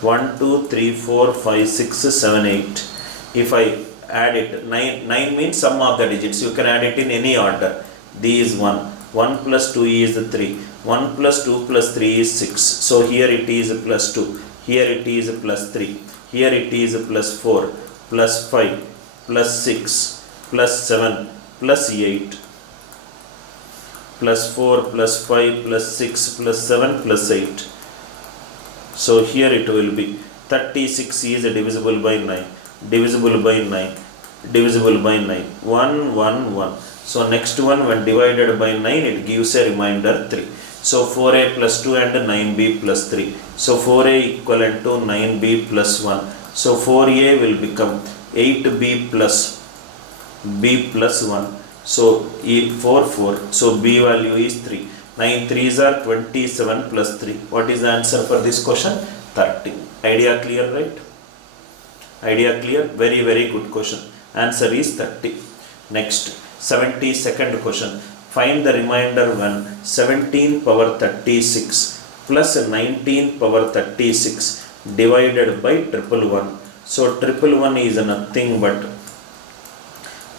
1, 2, 3, 4, 5, 6, 7, 8. If I add it, 9 means sum of the digits. You can add it in any order. These 1. 1 plus 2 is 3. 1 plus 2 plus 3 is 6. So here it is plus 2. Here it is plus 3. Here it is plus 4. Plus 5. Plus 6. Plus 7. Plus 8. Plus 4. Plus 5. Plus 6. Plus 7. Plus 8. So here it will be 36 is divisible by 9. Divisible by 9. Divisible by 9. 1, 1, 1. So next one, when divided by 9, it gives a remainder 3. So 4a plus 2 and 9b plus 3. So 4a equivalent to 9b plus 1. So 4a will become 8b plus b plus 1. So 4, 4. So b value is 3. 9 3s are 27 plus 3. What is the answer for this question? 30. Idea clear, right? Idea clear? Very, very good question. Answer is 30. Next, 72nd question. Find the remainder when 17 power 36 plus 19 power 36 divided by 111. So 111 is nothing but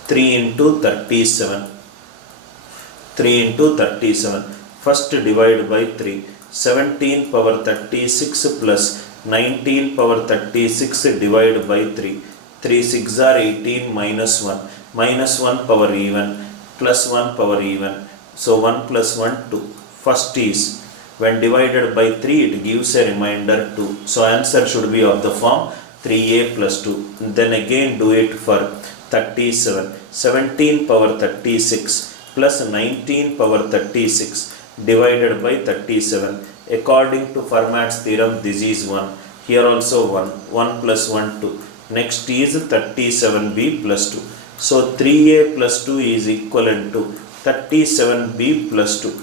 3 into 37. 3 into 37. First divide by 3. 17 power 36 plus 19 power 36 divided by 3. 3 6 are 18 minus 1. Minus 1 power even plus 1 power even. So 1 plus 1 2. First is when divided by 3 it gives a remainder 2. So answer should be of the form 3a plus 2. Then again do it for 37. 17 power 36 plus 19 power 36 divided by 37. According to Fermat's theorem, this is 1. Here also 1. 1 plus 1 2. Next is 37b plus 2. So 3a plus 2 is equivalent to 37b plus 2.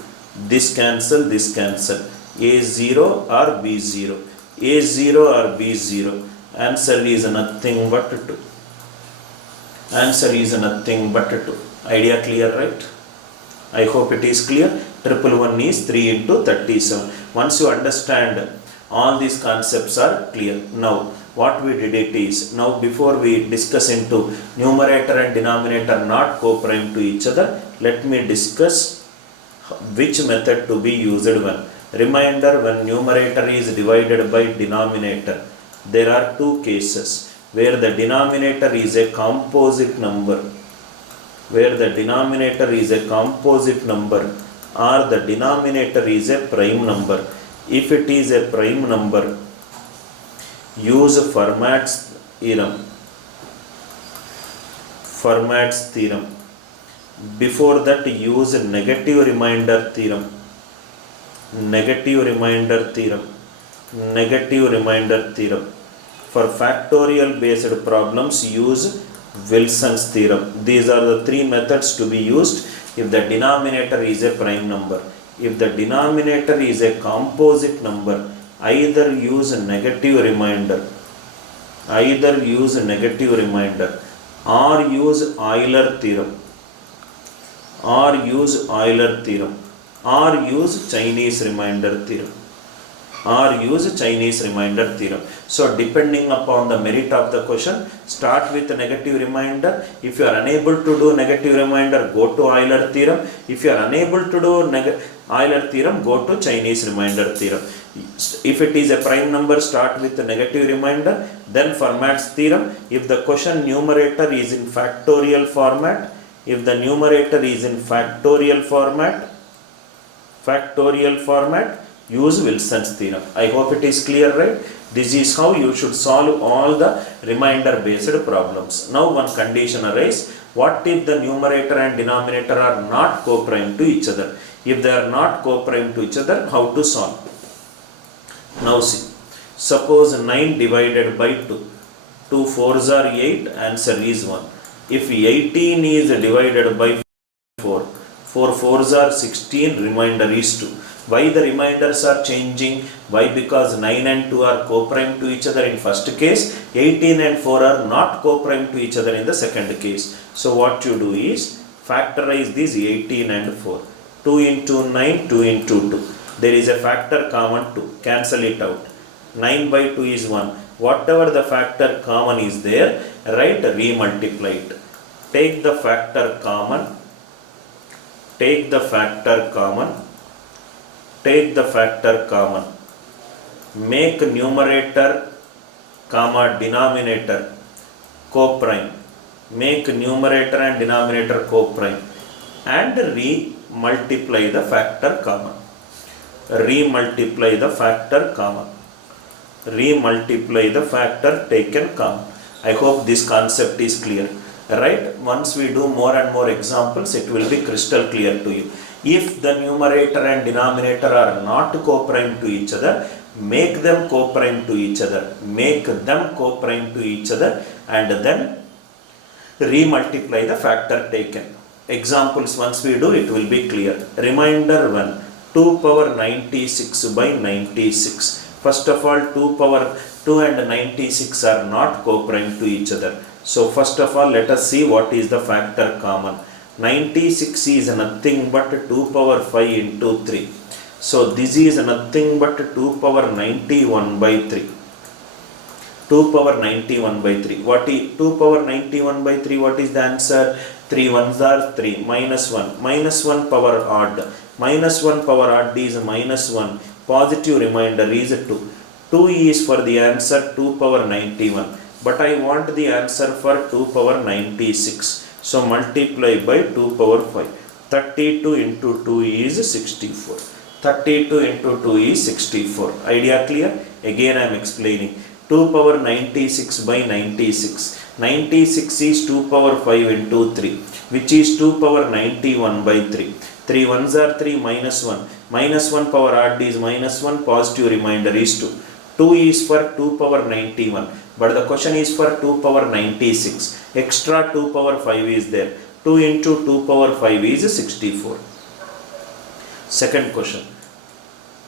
This cancel, this cancel. A0 or B0. A0 or B0. Answer is nothing but 2. Answer is nothing but 2. Idea clear, right? I hope it is clear. 111 is 3 into 37. Once you understand, all these concepts are clear. Now, what we did it is, now before we discuss into numerator and denominator not co-prime to each other, let me discuss which method to be used when. Reminder, when numerator is divided by denominator, there are two cases where the denominator is a composite number. Where the denominator is a composite number or the denominator is a prime number. If it is a prime number, use Fermat's theorem. Fermat's theorem. Before that, use negative remainder theorem. Negative remainder theorem. Negative remainder theorem. For factorial based problems, use Wilson's theorem. These are the three methods to be used if the denominator is a prime number. If the denominator is a composite number, either use negative remainder, or use Euler theorem, or use Chinese remainder theorem, or use Chinese remainder theorem. So depending upon the merit of the question, start with negative remainder. If you are unable to do negative remainder, go to Euler theorem. If you are unable to do Euler theorem, go to Chinese remainder theorem. If it is a prime number, start with the negative remainder, then Fermat's theorem. If the question numerator is in factorial format, use Wilson's theorem. I hope it is clear, right? This is how you should solve all the remainder based problems. Now one condition arises. What if the numerator and denominator are not co-prime to each other? If they are not co-prime to each other, how to solve? Now see, suppose 9 divided by 2. 2 4s are 8, answer is 1. If 18 is divided by 4, 4 4s are 16, remainder is 2. Why the remainders are changing? Why? Because 9 and 2 are co-prime to each other in first case, 18 and 4 are not co-prime to each other in the second case. So what you do is factorize these 18 and 4. 2 into 9, 2 into 2. There is a factor common 2. Cancel it out. 9 by 2 is 1. Whatever the factor common is there, right, remultiply it. Take the factor common. Take the factor common. Make numerator comma denominator co-prime. Make numerator and denominator co-prime. And re-multiply the factor common. Re-multiply the factor taken common. I hope this concept is clear. Right? Once we do more and more examples, it will be crystal clear to you. If the numerator and denominator are not co-prime to each other, make them co-prime to each other. And then re-multiply the factor taken. Examples once we do, it will be clear. Remainder 1, 2 power 96 by 96. First of all, 2 power 2 and 96 are not co-prime to each other. So first of all, let us see what is the factor common. 96 is nothing but 2 power 5 into 3. So this is nothing but 2 power 91 by 3. 2 power 91 by 3. What is 2 power 91 by 3? What is the answer? 3 ones are 3. Minus 1. Minus 1 power odd. Minus 1 power odd is minus 1. Positive remainder is 2. 2 is for the answer 2 power 91. But I want the answer for 2 power 96. So multiply by 2 power 5. 32 into 2 is 64. 32 into 2 is 64. Idea clear? Again I am explaining. 2 power 96 by 96. 96 is 2 power 5 into 3, which is 2 power 91 by 3. 3 ones are 3 minus 1. Minus 1 power odd is minus 1. Positive remainder is 2. 2 is for 2 power 91. But the question is for 2 power 96. Extra 2 power 5 is there. 2 into 2 power 5 is 64. Second question.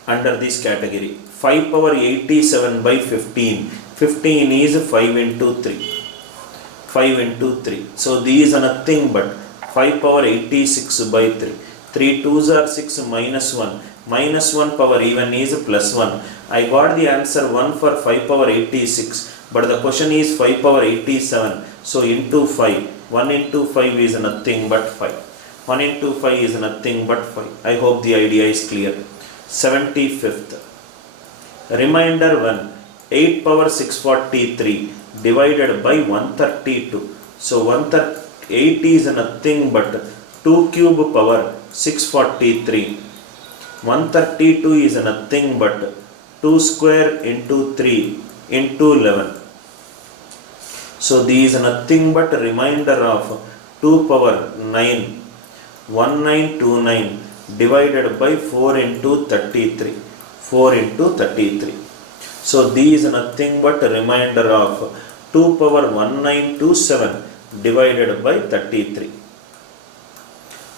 Under this category, 5 power 87 by 15. 15 is 5 into 3. 5 into 3. So these are nothing but 5 power 86 by 3. 3 2s are 6 minus 1. Minus 1 power even is plus 1. I got the answer 1 for 5 power 86. But the question is 5 power 87. So into 5. 1 into 5 is nothing but 5. 1 into 5 is nothing but 5. I hope the idea is clear. 75th. Remainder 1. 8 power 643 divided by 132. So 8 is nothing but 2 cube power 643. 132 is nothing but 2 square into 3 into 11. So this is nothing but remainder of 2 power 9. 1929 divided by 4 into 33. 4 into 33. So this is nothing but remainder of 2 power 1927 divided by 33.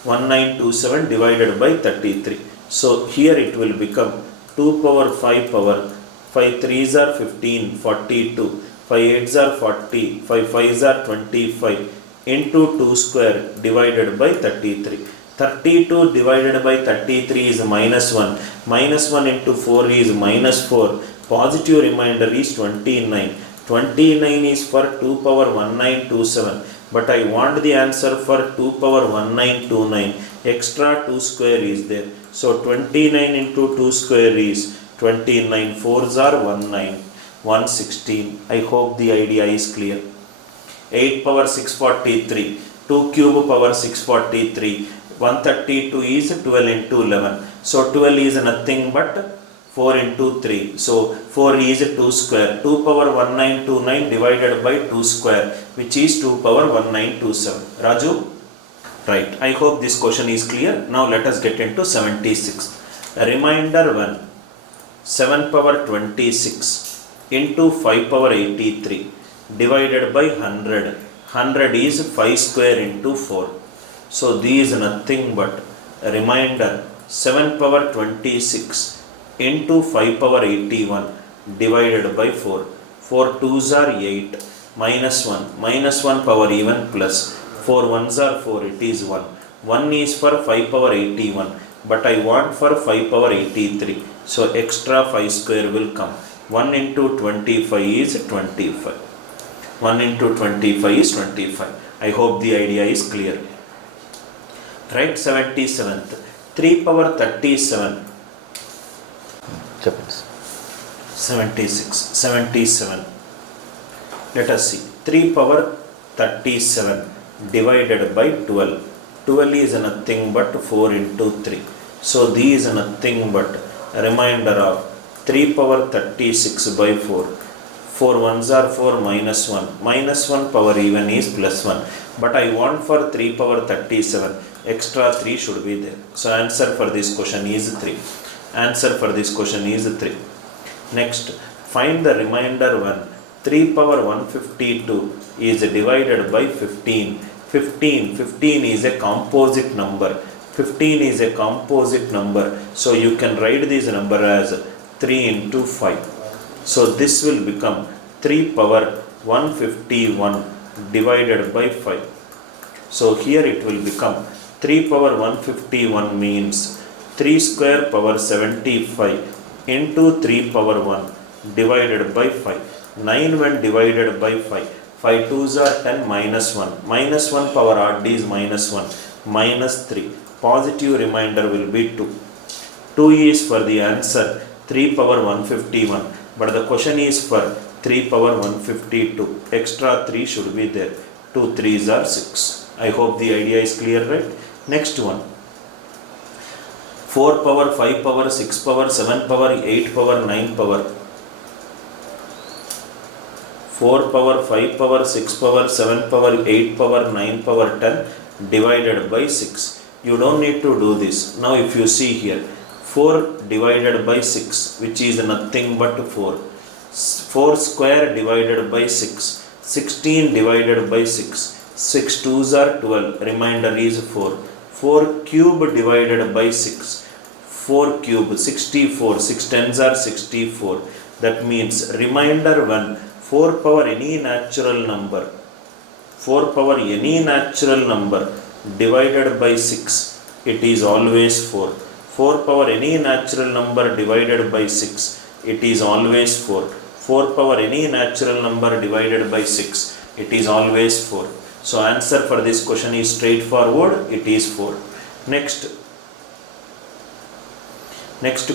1927 divided by 33. So here it will become 2 power 5 power 5 3s are 15, 42, 5 8s are 40, 5 5s are 25 into 2 square divided by 33. 32 divided by 33 is minus 1. Minus 1 into 4 is minus 4. Positive remainder is 29. 29 is for 2 power 1927. But I want the answer for 2 power 1929. Extra 2 square is there. So 29 into 2 square is 29. 4s are 19. 116. I hope the idea is clear. 8 power 643. 2 cube power 643. 132 is 12 into 11. So 12 is nothing but 4 into 3. So 4 is 2 square. 2 power 1929 divided by 2 square, which is 2 power 1927. Raju? Right. I hope this question is clear. Now let us get into 76. Reminder 1. 7 power 26 into 5 power 83 divided by 100. 100 is 5 square into 4. So this is nothing but a reminder 7 power 26 into 5 power 81 divided by 4. 4 2s are 8 minus 1. Minus 1 power even plus 4 1s are 4. It is 1. 1 is for 5 power 81. But I want for 5 power 83. So extra 5 square will come. 1 into 25 is 25. 1 into 25 is 25. I hope the idea is clear. Right, 77th. 3 power 37. చెప్పండి. 76. 77. Let us see. 3 power 37 divided by 12. 12 is nothing but 4 into 3. So this is nothing but a remainder of 3 power 36 by 4. 4 1s are 4 minus 1. Minus 1 power even is plus 1. But I want for 3 power 37. Extra 3 should be there. So answer for this question is 3. Answer for this question is 3. Next, find the remainder 1. 3 power 152 is divided by 15. 15 is a composite number. 15 is a composite number. So you can write this number as 3 into 5. So this will become 3 power 151 divided by 5. So here it will become 3 power 151 means 3 square power 75 into 3 power 1 divided by 5. 9 when divided by 5. 5 2s are 10 minus 1. Minus 1 power odd is minus 1. Minus 3. Positive remainder will be 2. 2 is for the answer 3 power 151. But the question is for 3 power 152. Extra 3 should be there. 2 3s are 6. I hope the idea is clear, right? Next one. 4 power 5 power 6 power 7 power 8 power 9 power. 4 power 5 power 6 power 7 power 8 power 9 power 10 divided by 6. You don't need to do this. Now if you see here, 4 divided by 6, which is nothing but 4. 4 square divided by 6. 16 divided by 6. 6 2s are 12. Remainder is 4. 4 cube divided by 6. 4 cube 64. 6 10s are 64. That means remainder 1. 4 power any natural number. 4 power any natural number divided by 6. It is always 4. 4 power any natural number divided by 6. It is always 4. 4 power any natural number divided by 6. It is always 4. So answer for this question is straightforward. It is 4. Next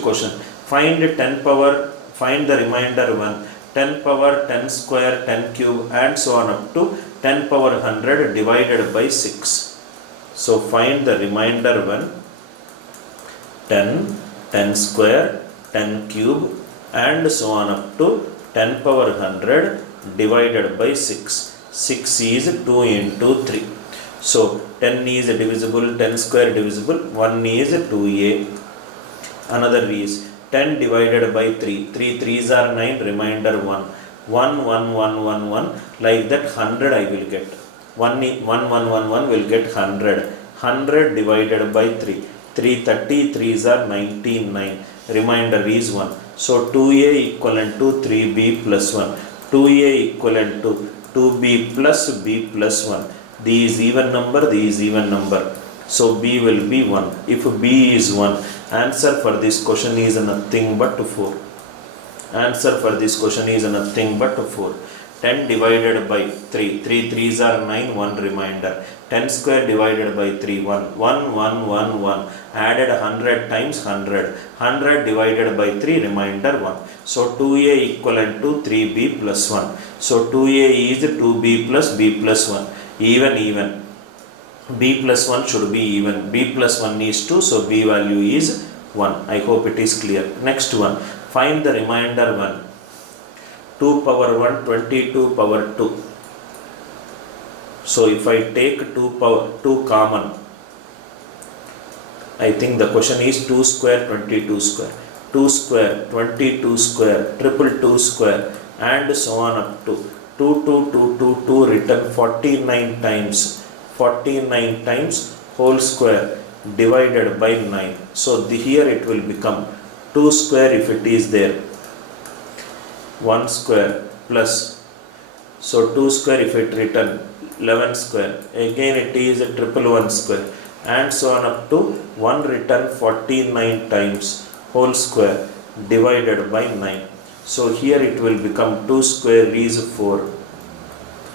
question. Find the remainder 1. 10 power 10 square 10 cube and so on up to 10 power 100 divided by 6. So find the remainder 1. 10, 10 square, 10 cube and so on up to 10 power 100 divided by 6. 6 is 2 into 3. So 10 is divisible, 10 square divisible, 1 is 2a. Another is 10 divided by 3. 3 3s are 9, remainder 1. 1, 1, 1, 1, 1. Like that 100 I will get. 1, 1, 1, 1, 1 will get 100. 100 divided by 3. 3 33s are 99. Remainder is 1. So 2a equivalent to 3b plus 1. 2a equivalent to 2b plus b plus 1. These even number, these even number. So B will be 1. If B is 1, answer for this question is nothing but 4. Answer for this question is nothing but 4. 10 divided by 3. 3 3s are 9, 1 remainder. 10 square divided by 3, 1. 1, 1, 1, 1. Added 100 times 100. 100 divided by 3, remainder 1. So 2A equivalent to 3B plus 1. So 2A is 2B plus B plus 1. Even. B plus 1 should be even. B plus 1 is 2, so B value is 1. I hope it is clear. Next one. Find the remainder 1. 2 power 1, 22 power 2. So if I take 2 common, I think the question is 2 square, 22 square. 2 square, 22 square, triple 2 square, and so on up to 2 written 49 times. 49 times whole square divided by 9. So here it will become 2 square if it is there. 1 square plus, so 2 square if it written 11 square, again it is a triple 1 square, and so on up to 1 written 49 times whole square divided by 9. So here it will become 2 square is 4.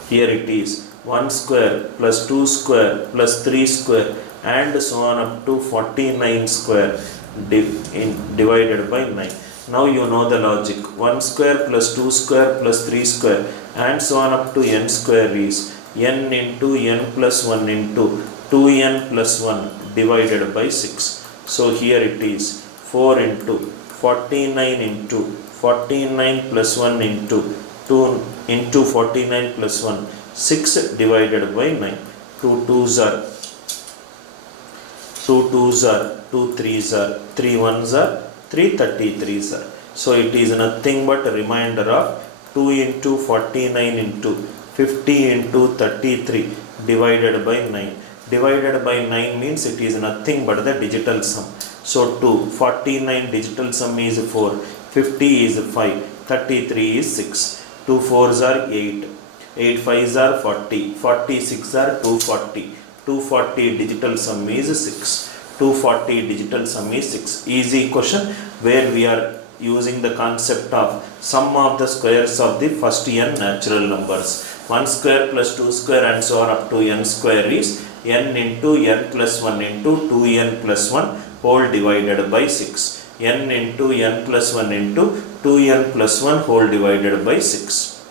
Here it is 1 square plus 2 square plus 3 square and so on up to 49 square divided by 9. Now you know the logic. 1 square plus 2 square plus 3 square and so on up to n square is n into n plus 1 into 2n plus 1 divided by 6. So here it is 4 into 49 into 49 plus 1 into 2 into 49 plus 1, 6 divided by 9. 2 2s are 2 2s are 2 3s are 3 1s are 3 33s are. So it is nothing but a remainder of 2 into 49 into 50 into 33 divided by 9. Divided by 9 means it is nothing but the digital sum. So 49 digital sum is 4, 50 is 5, 33 is 6, 2 4s are 8, 8 5s are 40, 46 are 240, 240 digital sum is 6, 240 digital sum is 6. Easy question where we are using the concept of sum of the squares of the first n natural numbers. 1 square plus 2 square and so on up to n square is n into n plus 1 into 2n plus 1 whole divided by 6. N into n plus 1 into 2n plus 1 whole divided by 6.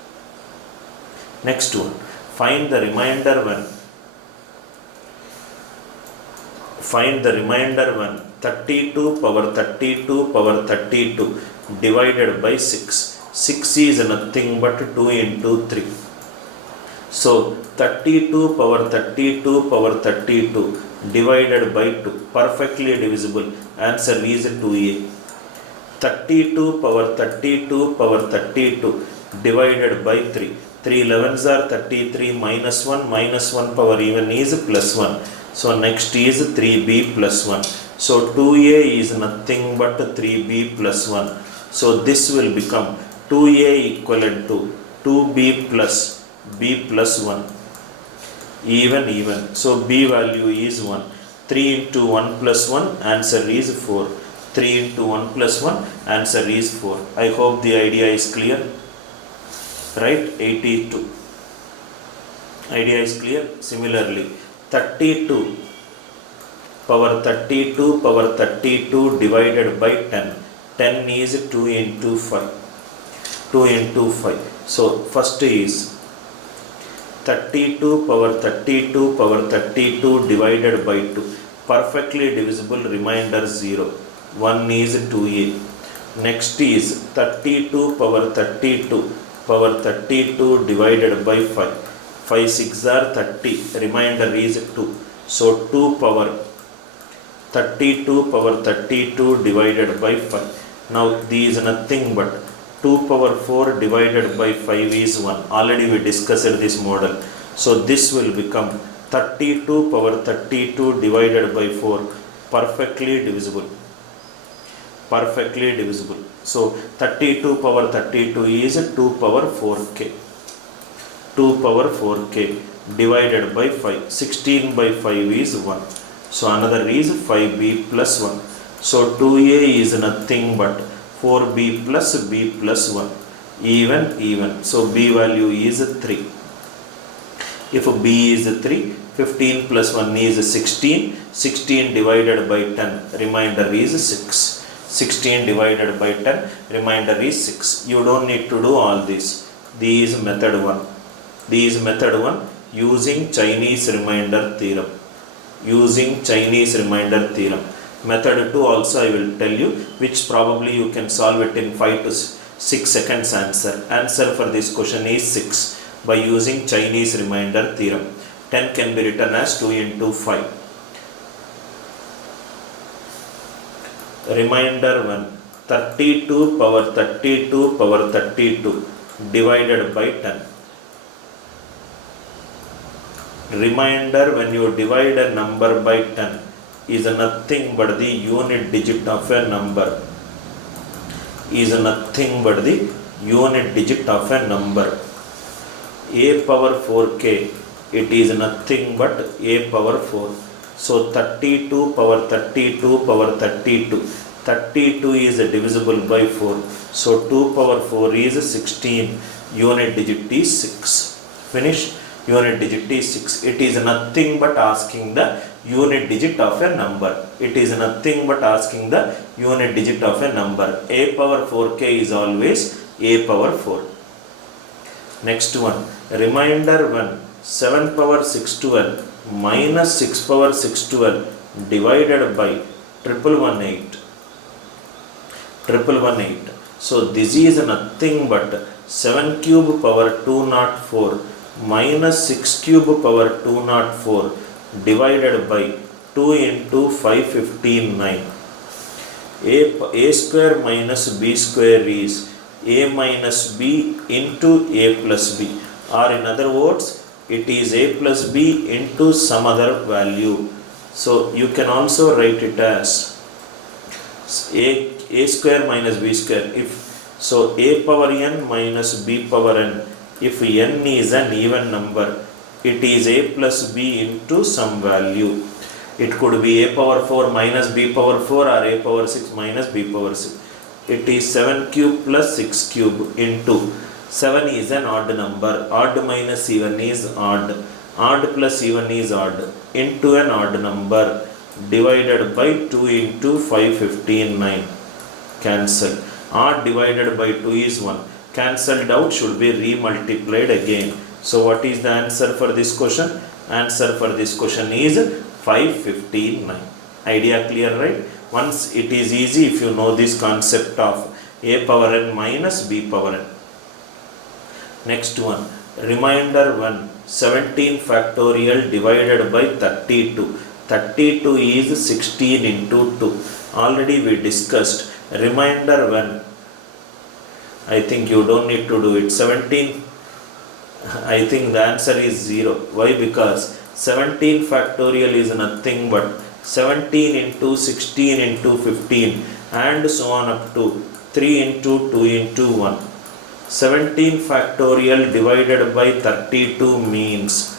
Next one. Find the remainder 1. Find the remainder 1. 32 power 32 power 32 divided by 6. 6 is nothing but 2 into 3. So 32 power 32 power 32 divided by 2. Perfectly divisible. Answer is 2a. 32 power 32 power 32 divided by 3. 3 11s are 33 minus 1 power even is plus 1. So next is 3b plus 1. So 2a is nothing but 3b plus 1. So this will become 2a equivalent to 2b plus b plus 1. Even. So b value is 1. 3 into 1 plus 1, answer is 4. 3 into 1 plus 1, answer is 4. I hope the idea is clear. Right? 82. Idea is clear. Similarly, 32 power 32 power 32 divided by 10. 10 is 2 into 5. 2 into 5. So first is 32 power 32 power 32 divided by 2. Perfectly divisible, remainder 0. 1 is 2a. Next is 32 power 32 power 32 divided by 5. 5 6 are 30. Remainder is 2. So 2 power 32 power 32 divided by 5. Now these is nothing but 2 power 4 divided by 5 is 1. Already we discussed this model. So this will become 32 power 32 divided by 4. Perfectly divisible. Perfectly divisible. So 32 power 32 is 2 power 4k. 2 power 4k divided by 5. 16 by 5 is 1. So another is 5b plus 1. So 2a is nothing but 4b plus b plus 1. Even. So b value is 3. If b is 3, 15 plus 1 is 16. 16 divided by 10, remainder is 6. 16 divided by 10, remainder is 6. You don't need to do all this. This is method 1. This is method 1 using Chinese remainder theorem. Method 2 also I will tell you, which probably you can solve it in 5 to 6 seconds answer. Answer for this question is 6 by using Chinese remainder theorem. 10 can be written as 2 into 5. Remainder 1, 32 power 32 power 32 divided by 10. Remainder when you divide a number by 10 is nothing but the unit digit of a number. A power 4k, it is nothing but a power 4. So 32 power 32 power 32. 32 is divisible by 4. So 2 power 4 is 16. Unit digit is 6. Finish. Unit digit is 6. It is nothing but asking the unit digit of a number. A power 4k is always a power 4. Next one. Remainder 1. 7 power 612 minus 6 power 612 divided by 1118. So this is nothing but 7 cube power 204 minus 6 cube power 204 divided by 2 into 515, 9. A square minus b square is a minus b into a plus b, or in other words, it is a plus b into some other value. So you can also write it as a square minus b square. So a power n minus b power n. If n is an even number, it is a plus b into some value. It could be a power 4 minus b power 4 or a power 6 minus b power 6. It is 7 cube plus 6 cube into 7 is an odd number. Odd minus even is odd. Odd plus even is odd into an odd number divided by 2 into 515, 9. Cancel. Odd divided by 2 is 1. Cancelled out should be remultiplied again. So what is the answer for this question? Answer for this question is 515, 9. Idea clear, right? Once it is easy if you know this concept of a power n minus b power n. Next one. Remainder 1. 17 factorial divided by 32. 32 is 16 into 2. Already we discussed. Remainder 1. I think you don't need to do it. 17, I think the answer is 0. Why? Because 17 factorial is nothing but 17 into 16 into 15 and so on up to 3 into 2 into 1. 17 factorial divided by 32 means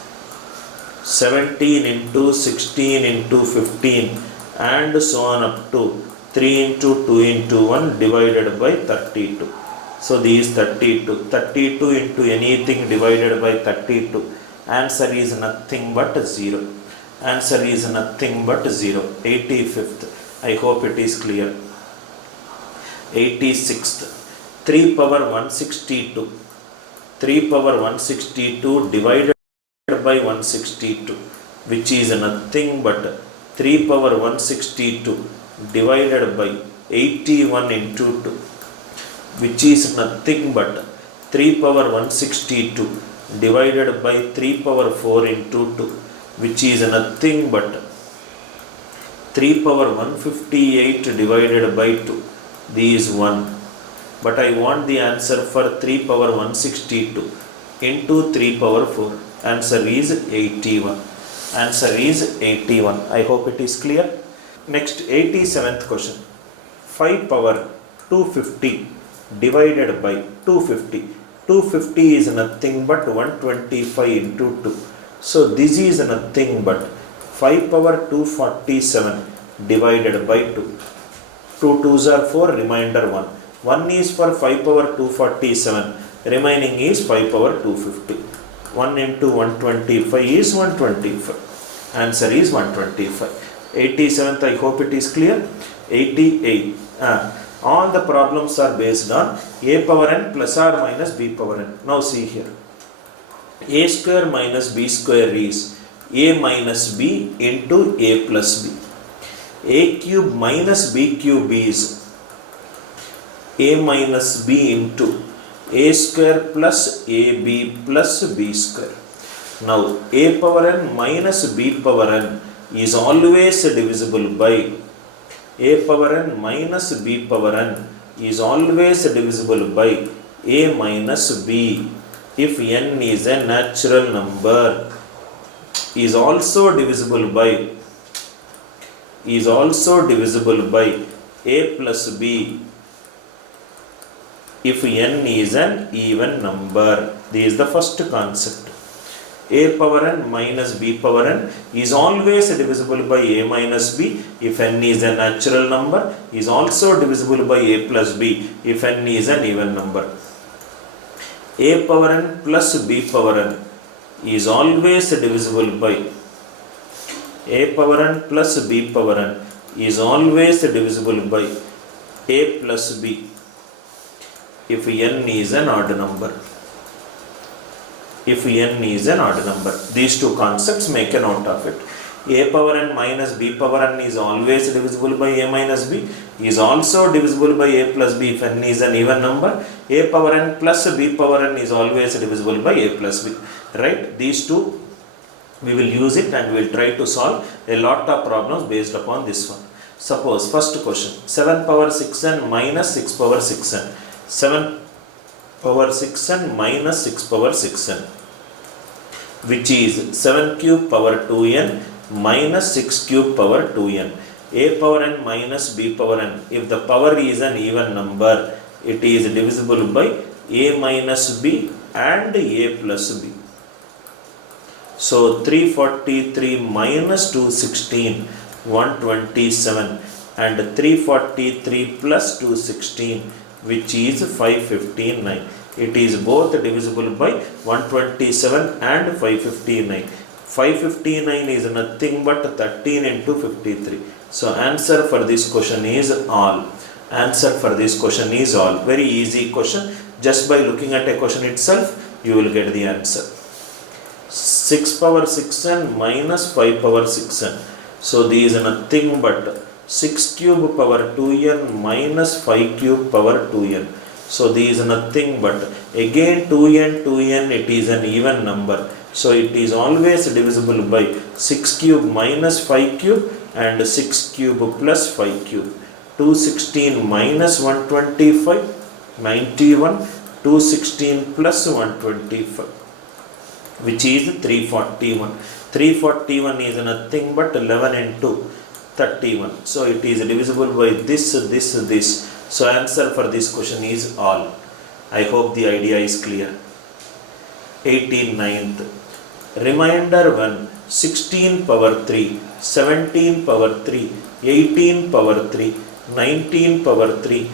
17 into 16 into 15 and so on up to 3 into 2 into 1 divided by 32. So these 32. 32 into anything divided by 32. Answer is nothing but 0. 85th. I hope it is clear. 86th. 3 power 162. 3 power 162 divided by 162, which is nothing but 3 power 162 divided by 81 into 2, which is nothing but 3 power 162 divided by 3 power 4 into 2, which is nothing but 3 power 158 divided by 2. This is 1. But I want the answer for 3 power 162 into 3 power 4. Answer is 81. I hope it is clear. Next, 87th question. 5 power 250 divided by 250. 250 is nothing but 125 into 2. So this is nothing but 5 power 247 divided by 2. 2 2s are 4, remainder 1. 1 is for 5 power 247, remaining is 5 power 250. 1 into 125 is 125. Answer is 125. 87th, I hope it is clear. 88. All the problems are based on a power n plus or minus b power n. Now see here. A square minus b square is a minus b into a plus b. A cube minus b cube is a minus b into a square plus ab plus b square. Now a power n minus b power n is always divisible by a power n minus b power n is always divisible by a minus b if n is a natural number, is also divisible by a plus b if n is an even number. This is the first concept. A power n minus b power n is always divisible by a minus b if n is a natural number, is also divisible by a plus b if n is an even number. A power n plus b power n is always divisible by a power n plus b power n is always divisible by a plus b if n is an odd number. If n is an odd number. These two concepts, make a note of it. A power n minus b power n is always divisible by a minus b, is also divisible by a plus b if n is an even number. A power n plus b power n is always divisible by a plus b. Right? These two we will use it and we will try to solve a lot of problems based upon this one. Suppose first question, 7 power 6n minus 6 power 6n. 7 power 6n minus 6 power 6n, which is 7 cube power 2n minus 6 cube power 2n. A power n minus b power n, if the power is an even number, it is divisible by a minus b and a plus b. So 343 minus 216, 127, and 343 plus 216, which is 559. It is both divisible by 127 and 559. 559 is nothing but 13 into 53. So answer for this question is all. Answer for this question is all. Very easy question. Just by looking at a question itself, you will get the answer. 6 power 6n minus 5 power 6n. So this is nothing but 6 cube power 2n minus 5 cube power 2n. So this is nothing but again 2n, it is an even number. So it is always divisible by 6 cube minus 5 cube and 6 cube plus 5 cube. 216 minus 125, 91, 216 plus 125, which is 341. 341 is nothing but 11 into 31. So it is divisible by this. So answer for this question is all. I hope the idea is clear. 89th. Remainder 1, 16 power 3, 17 power 3, 18 power 3, 19 power 3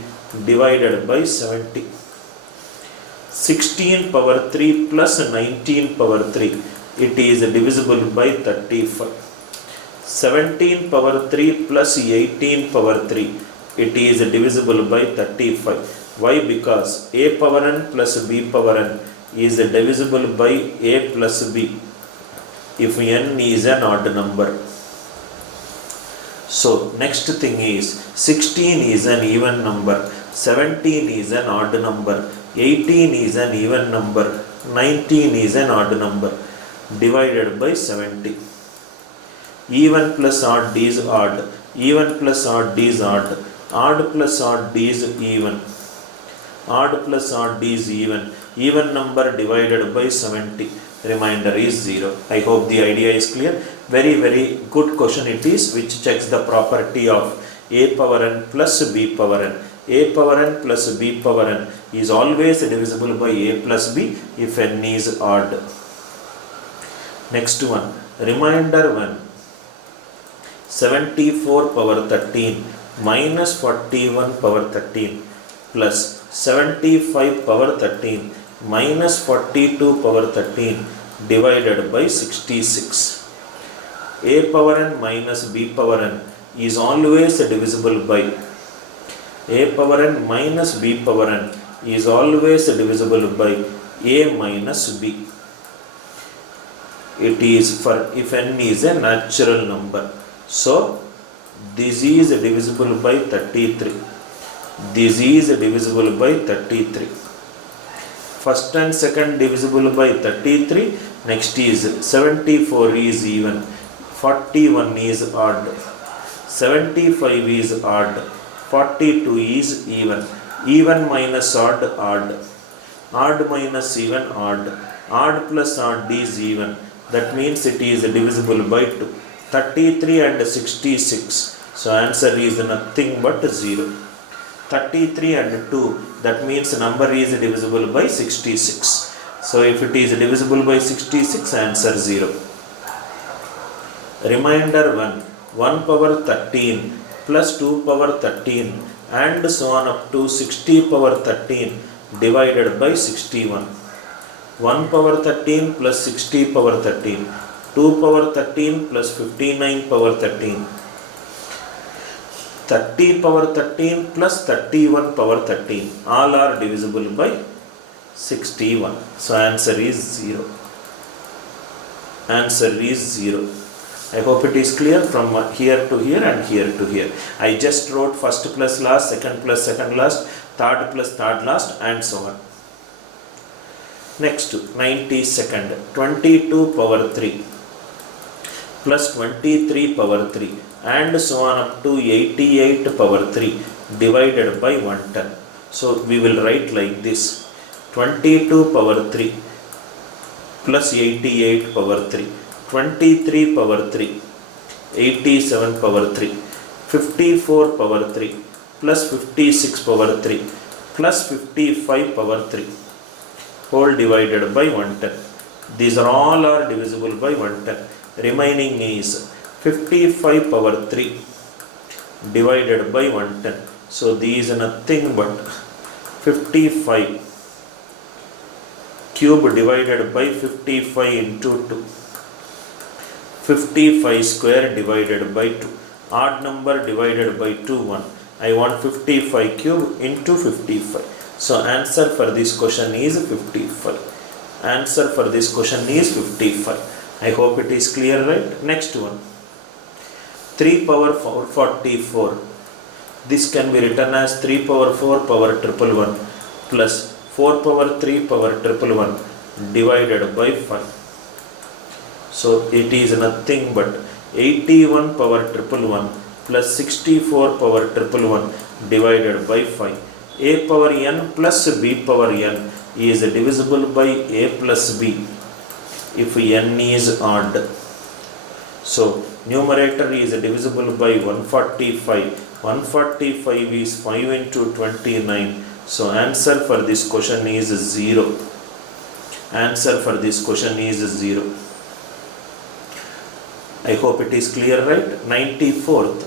divided by 70. 16 power 3 plus 19 power 3, it is divisible by 35. 17 power 3 plus 18 power 3, it is divisible by 35. Why? Because a power n plus b power n is divisible by a plus b if n is an odd number. So next thing is 16 is an even number, 17 is an odd number, 18 is an even number, 19 is an odd number, divided by 70. Even plus odd is odd, even plus odd is odd, odd plus odd is even, odd plus odd is even number divided by 70, remainder is 0. I hope the idea is clear. Very good question it is, which checks the property of a power n plus b power n. A power n plus b power n is always divisible by a plus b if n is odd. Next one, remainder 1, 74 power 13 minus 41 power 13 plus 75 power 13 minus 42 power 13 divided by 66. A power n minus b power n is always divisible by a power n minus b power n is always divisible by a minus b. It is for if n is a natural number. So this is divisible by 33. This is divisible by 33. First and second divisible by 33. Next is 74 is even. 41 is odd. 75 is odd. 42 is even. Even minus odd, odd. Odd minus even, odd. Odd plus odd is even. That means it is divisible by 2. 33 and 66. So answer is nothing but 0. 33 and 2. That means number is divisible by 66. So if it is divisible by 66, answer 0. Remainder 1. 1 power 13 plus 2 power 13 and so on up to 60 power 13 divided by 61. 1 power 13 plus 60 power 13. 2 power 13 plus 59 power 13. 30 power 13 plus 31 power 13. All are divisible by 61. So answer is 0. Answer is 0. I hope it is clear from here to here and here to here. I just wrote first plus last, second plus second last, third plus third last and so on. Next 92nd. 22 power 3 plus 23 power 3 and so on up to 88 power 3 divided by 110. So we will write like this. 22 power 3 plus 88 power 3. 23 power 3, 87 power 3, 54 power 3, plus 56 power 3, plus 55 power 3, whole divided by 110. These are all are divisible by 110. Remaining is 55 power 3 divided by 110. So these are nothing but 55 cube divided by 55 into 2. 55 square divided by 2. Odd number divided by 2, 1. I want 55 cube into 55. So answer for this question is 55. Answer for this question is 55. I hope it is clear, right? Next one. 3 power 44. This can be written as 3 power 4 power 111 plus 4 power 3 power 111 divided by 5. So it is nothing but 81 power 111 plus 64 power 111 divided by 5. A power n plus b power n is divisible by a plus b if n is odd. So numerator is divisible by 145. 145 is 5 into 29. So answer for this question is 0. Answer for this question is 0. I hope it is clear, right? 94th.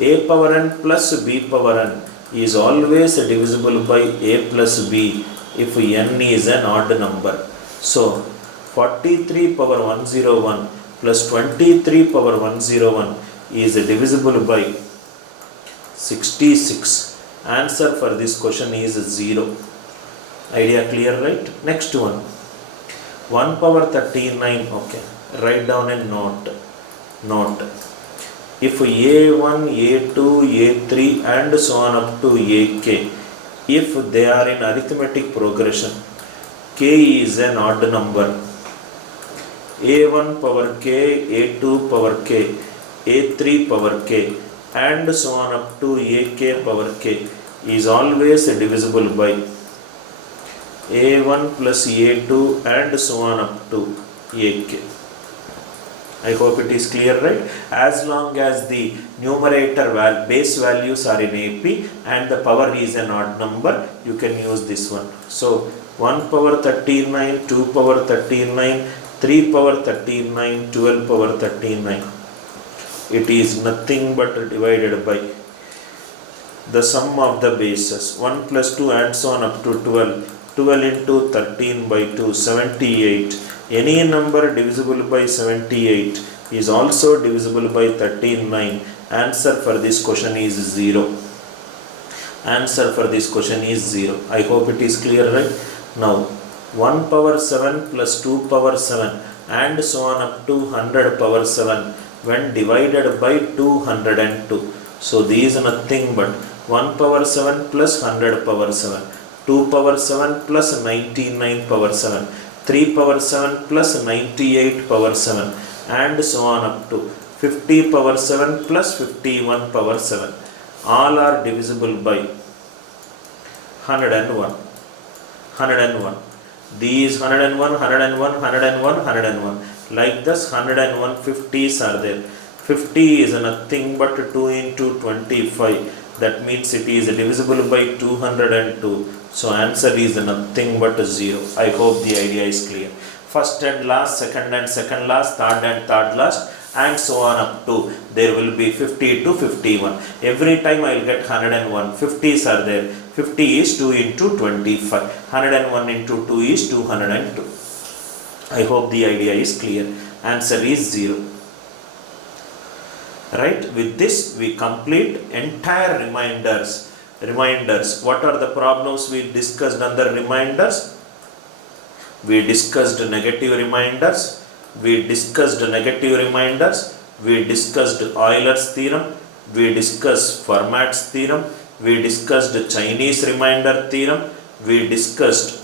A power n plus b power n is always divisible by a plus b if n is an odd number. So 43 power 101 plus 23 power 101 is divisible by 66. Answer for this question is 0. Idea clear, right? Next one. 1 power 39. Okay. Write down a note. Note. If a1, a2, a3 and so on up to ak, if they are in arithmetic progression, k is an odd number. a1 power k, a2 power k, a3 power k and so on up to ak power k is always divisible by a1 plus a2 and so on up to ak. I hope it is clear, right? As long as the numerator base values are in AP and the power is an odd number, you can use this one. So 1 power 39, 2 power 39, 3 power 39, 12 power 39. it is nothing but divided by the sum of the bases. 1 plus 2 and so on up to 12. 12 into 13 by 2, 78. Any number divisible by 78 is also divisible by 13, 9. Answer for this question is 0. Answer for this question is 0. I hope it is clear, right? Now, 1 power 7 plus 2 power 7 and so on up to 100 power 7 when divided by 202. So, these are nothing but 1 power 7 plus 100 power 7, 2 power 7 plus 99 power 7, 3 power 7 plus 98 power 7 and so on up to 50 power 7 plus 51 power 7. All are divisible by 101. 101. These 101, 101, 101, 101. Like this 101 50s are there. 50 is nothing but 2 into 25. That means it is divisible by 202. So answer is nothing but 0. I hope the idea is clear. First and last, second and second last, third and third last, and so on up to there will be 50 to 51. Every time I will get 101. 50s are there. 50 is 2 into 25. 101 into 2 is 202. I hope the idea is clear. Answer is 0. Right? With this we complete entire reminders. What are the problems we discussed under reminders? We discussed negative reminders. We discussed Euler's theorem. We discussed Fermat's theorem. We discussed Chinese remainder theorem. We discussed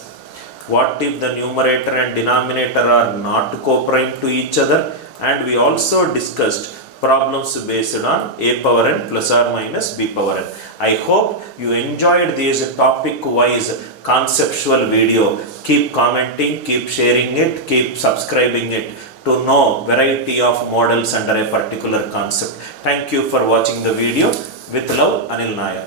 what if the numerator and denominator are not co-prime to each other, and we also discussed problems based on a power n plus or minus b power n. I hope you enjoyed this topic wise conceptual video. Keep commenting, keep sharing it, keep subscribing it to know variety of models under a particular concept. Thank you for watching the video. With love, Anil Nair.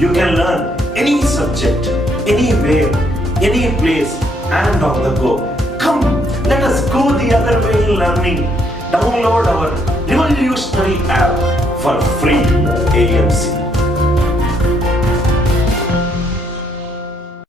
You can learn any subject, anywhere, any place, and on the go. Come, let us go the other way in learning. Download our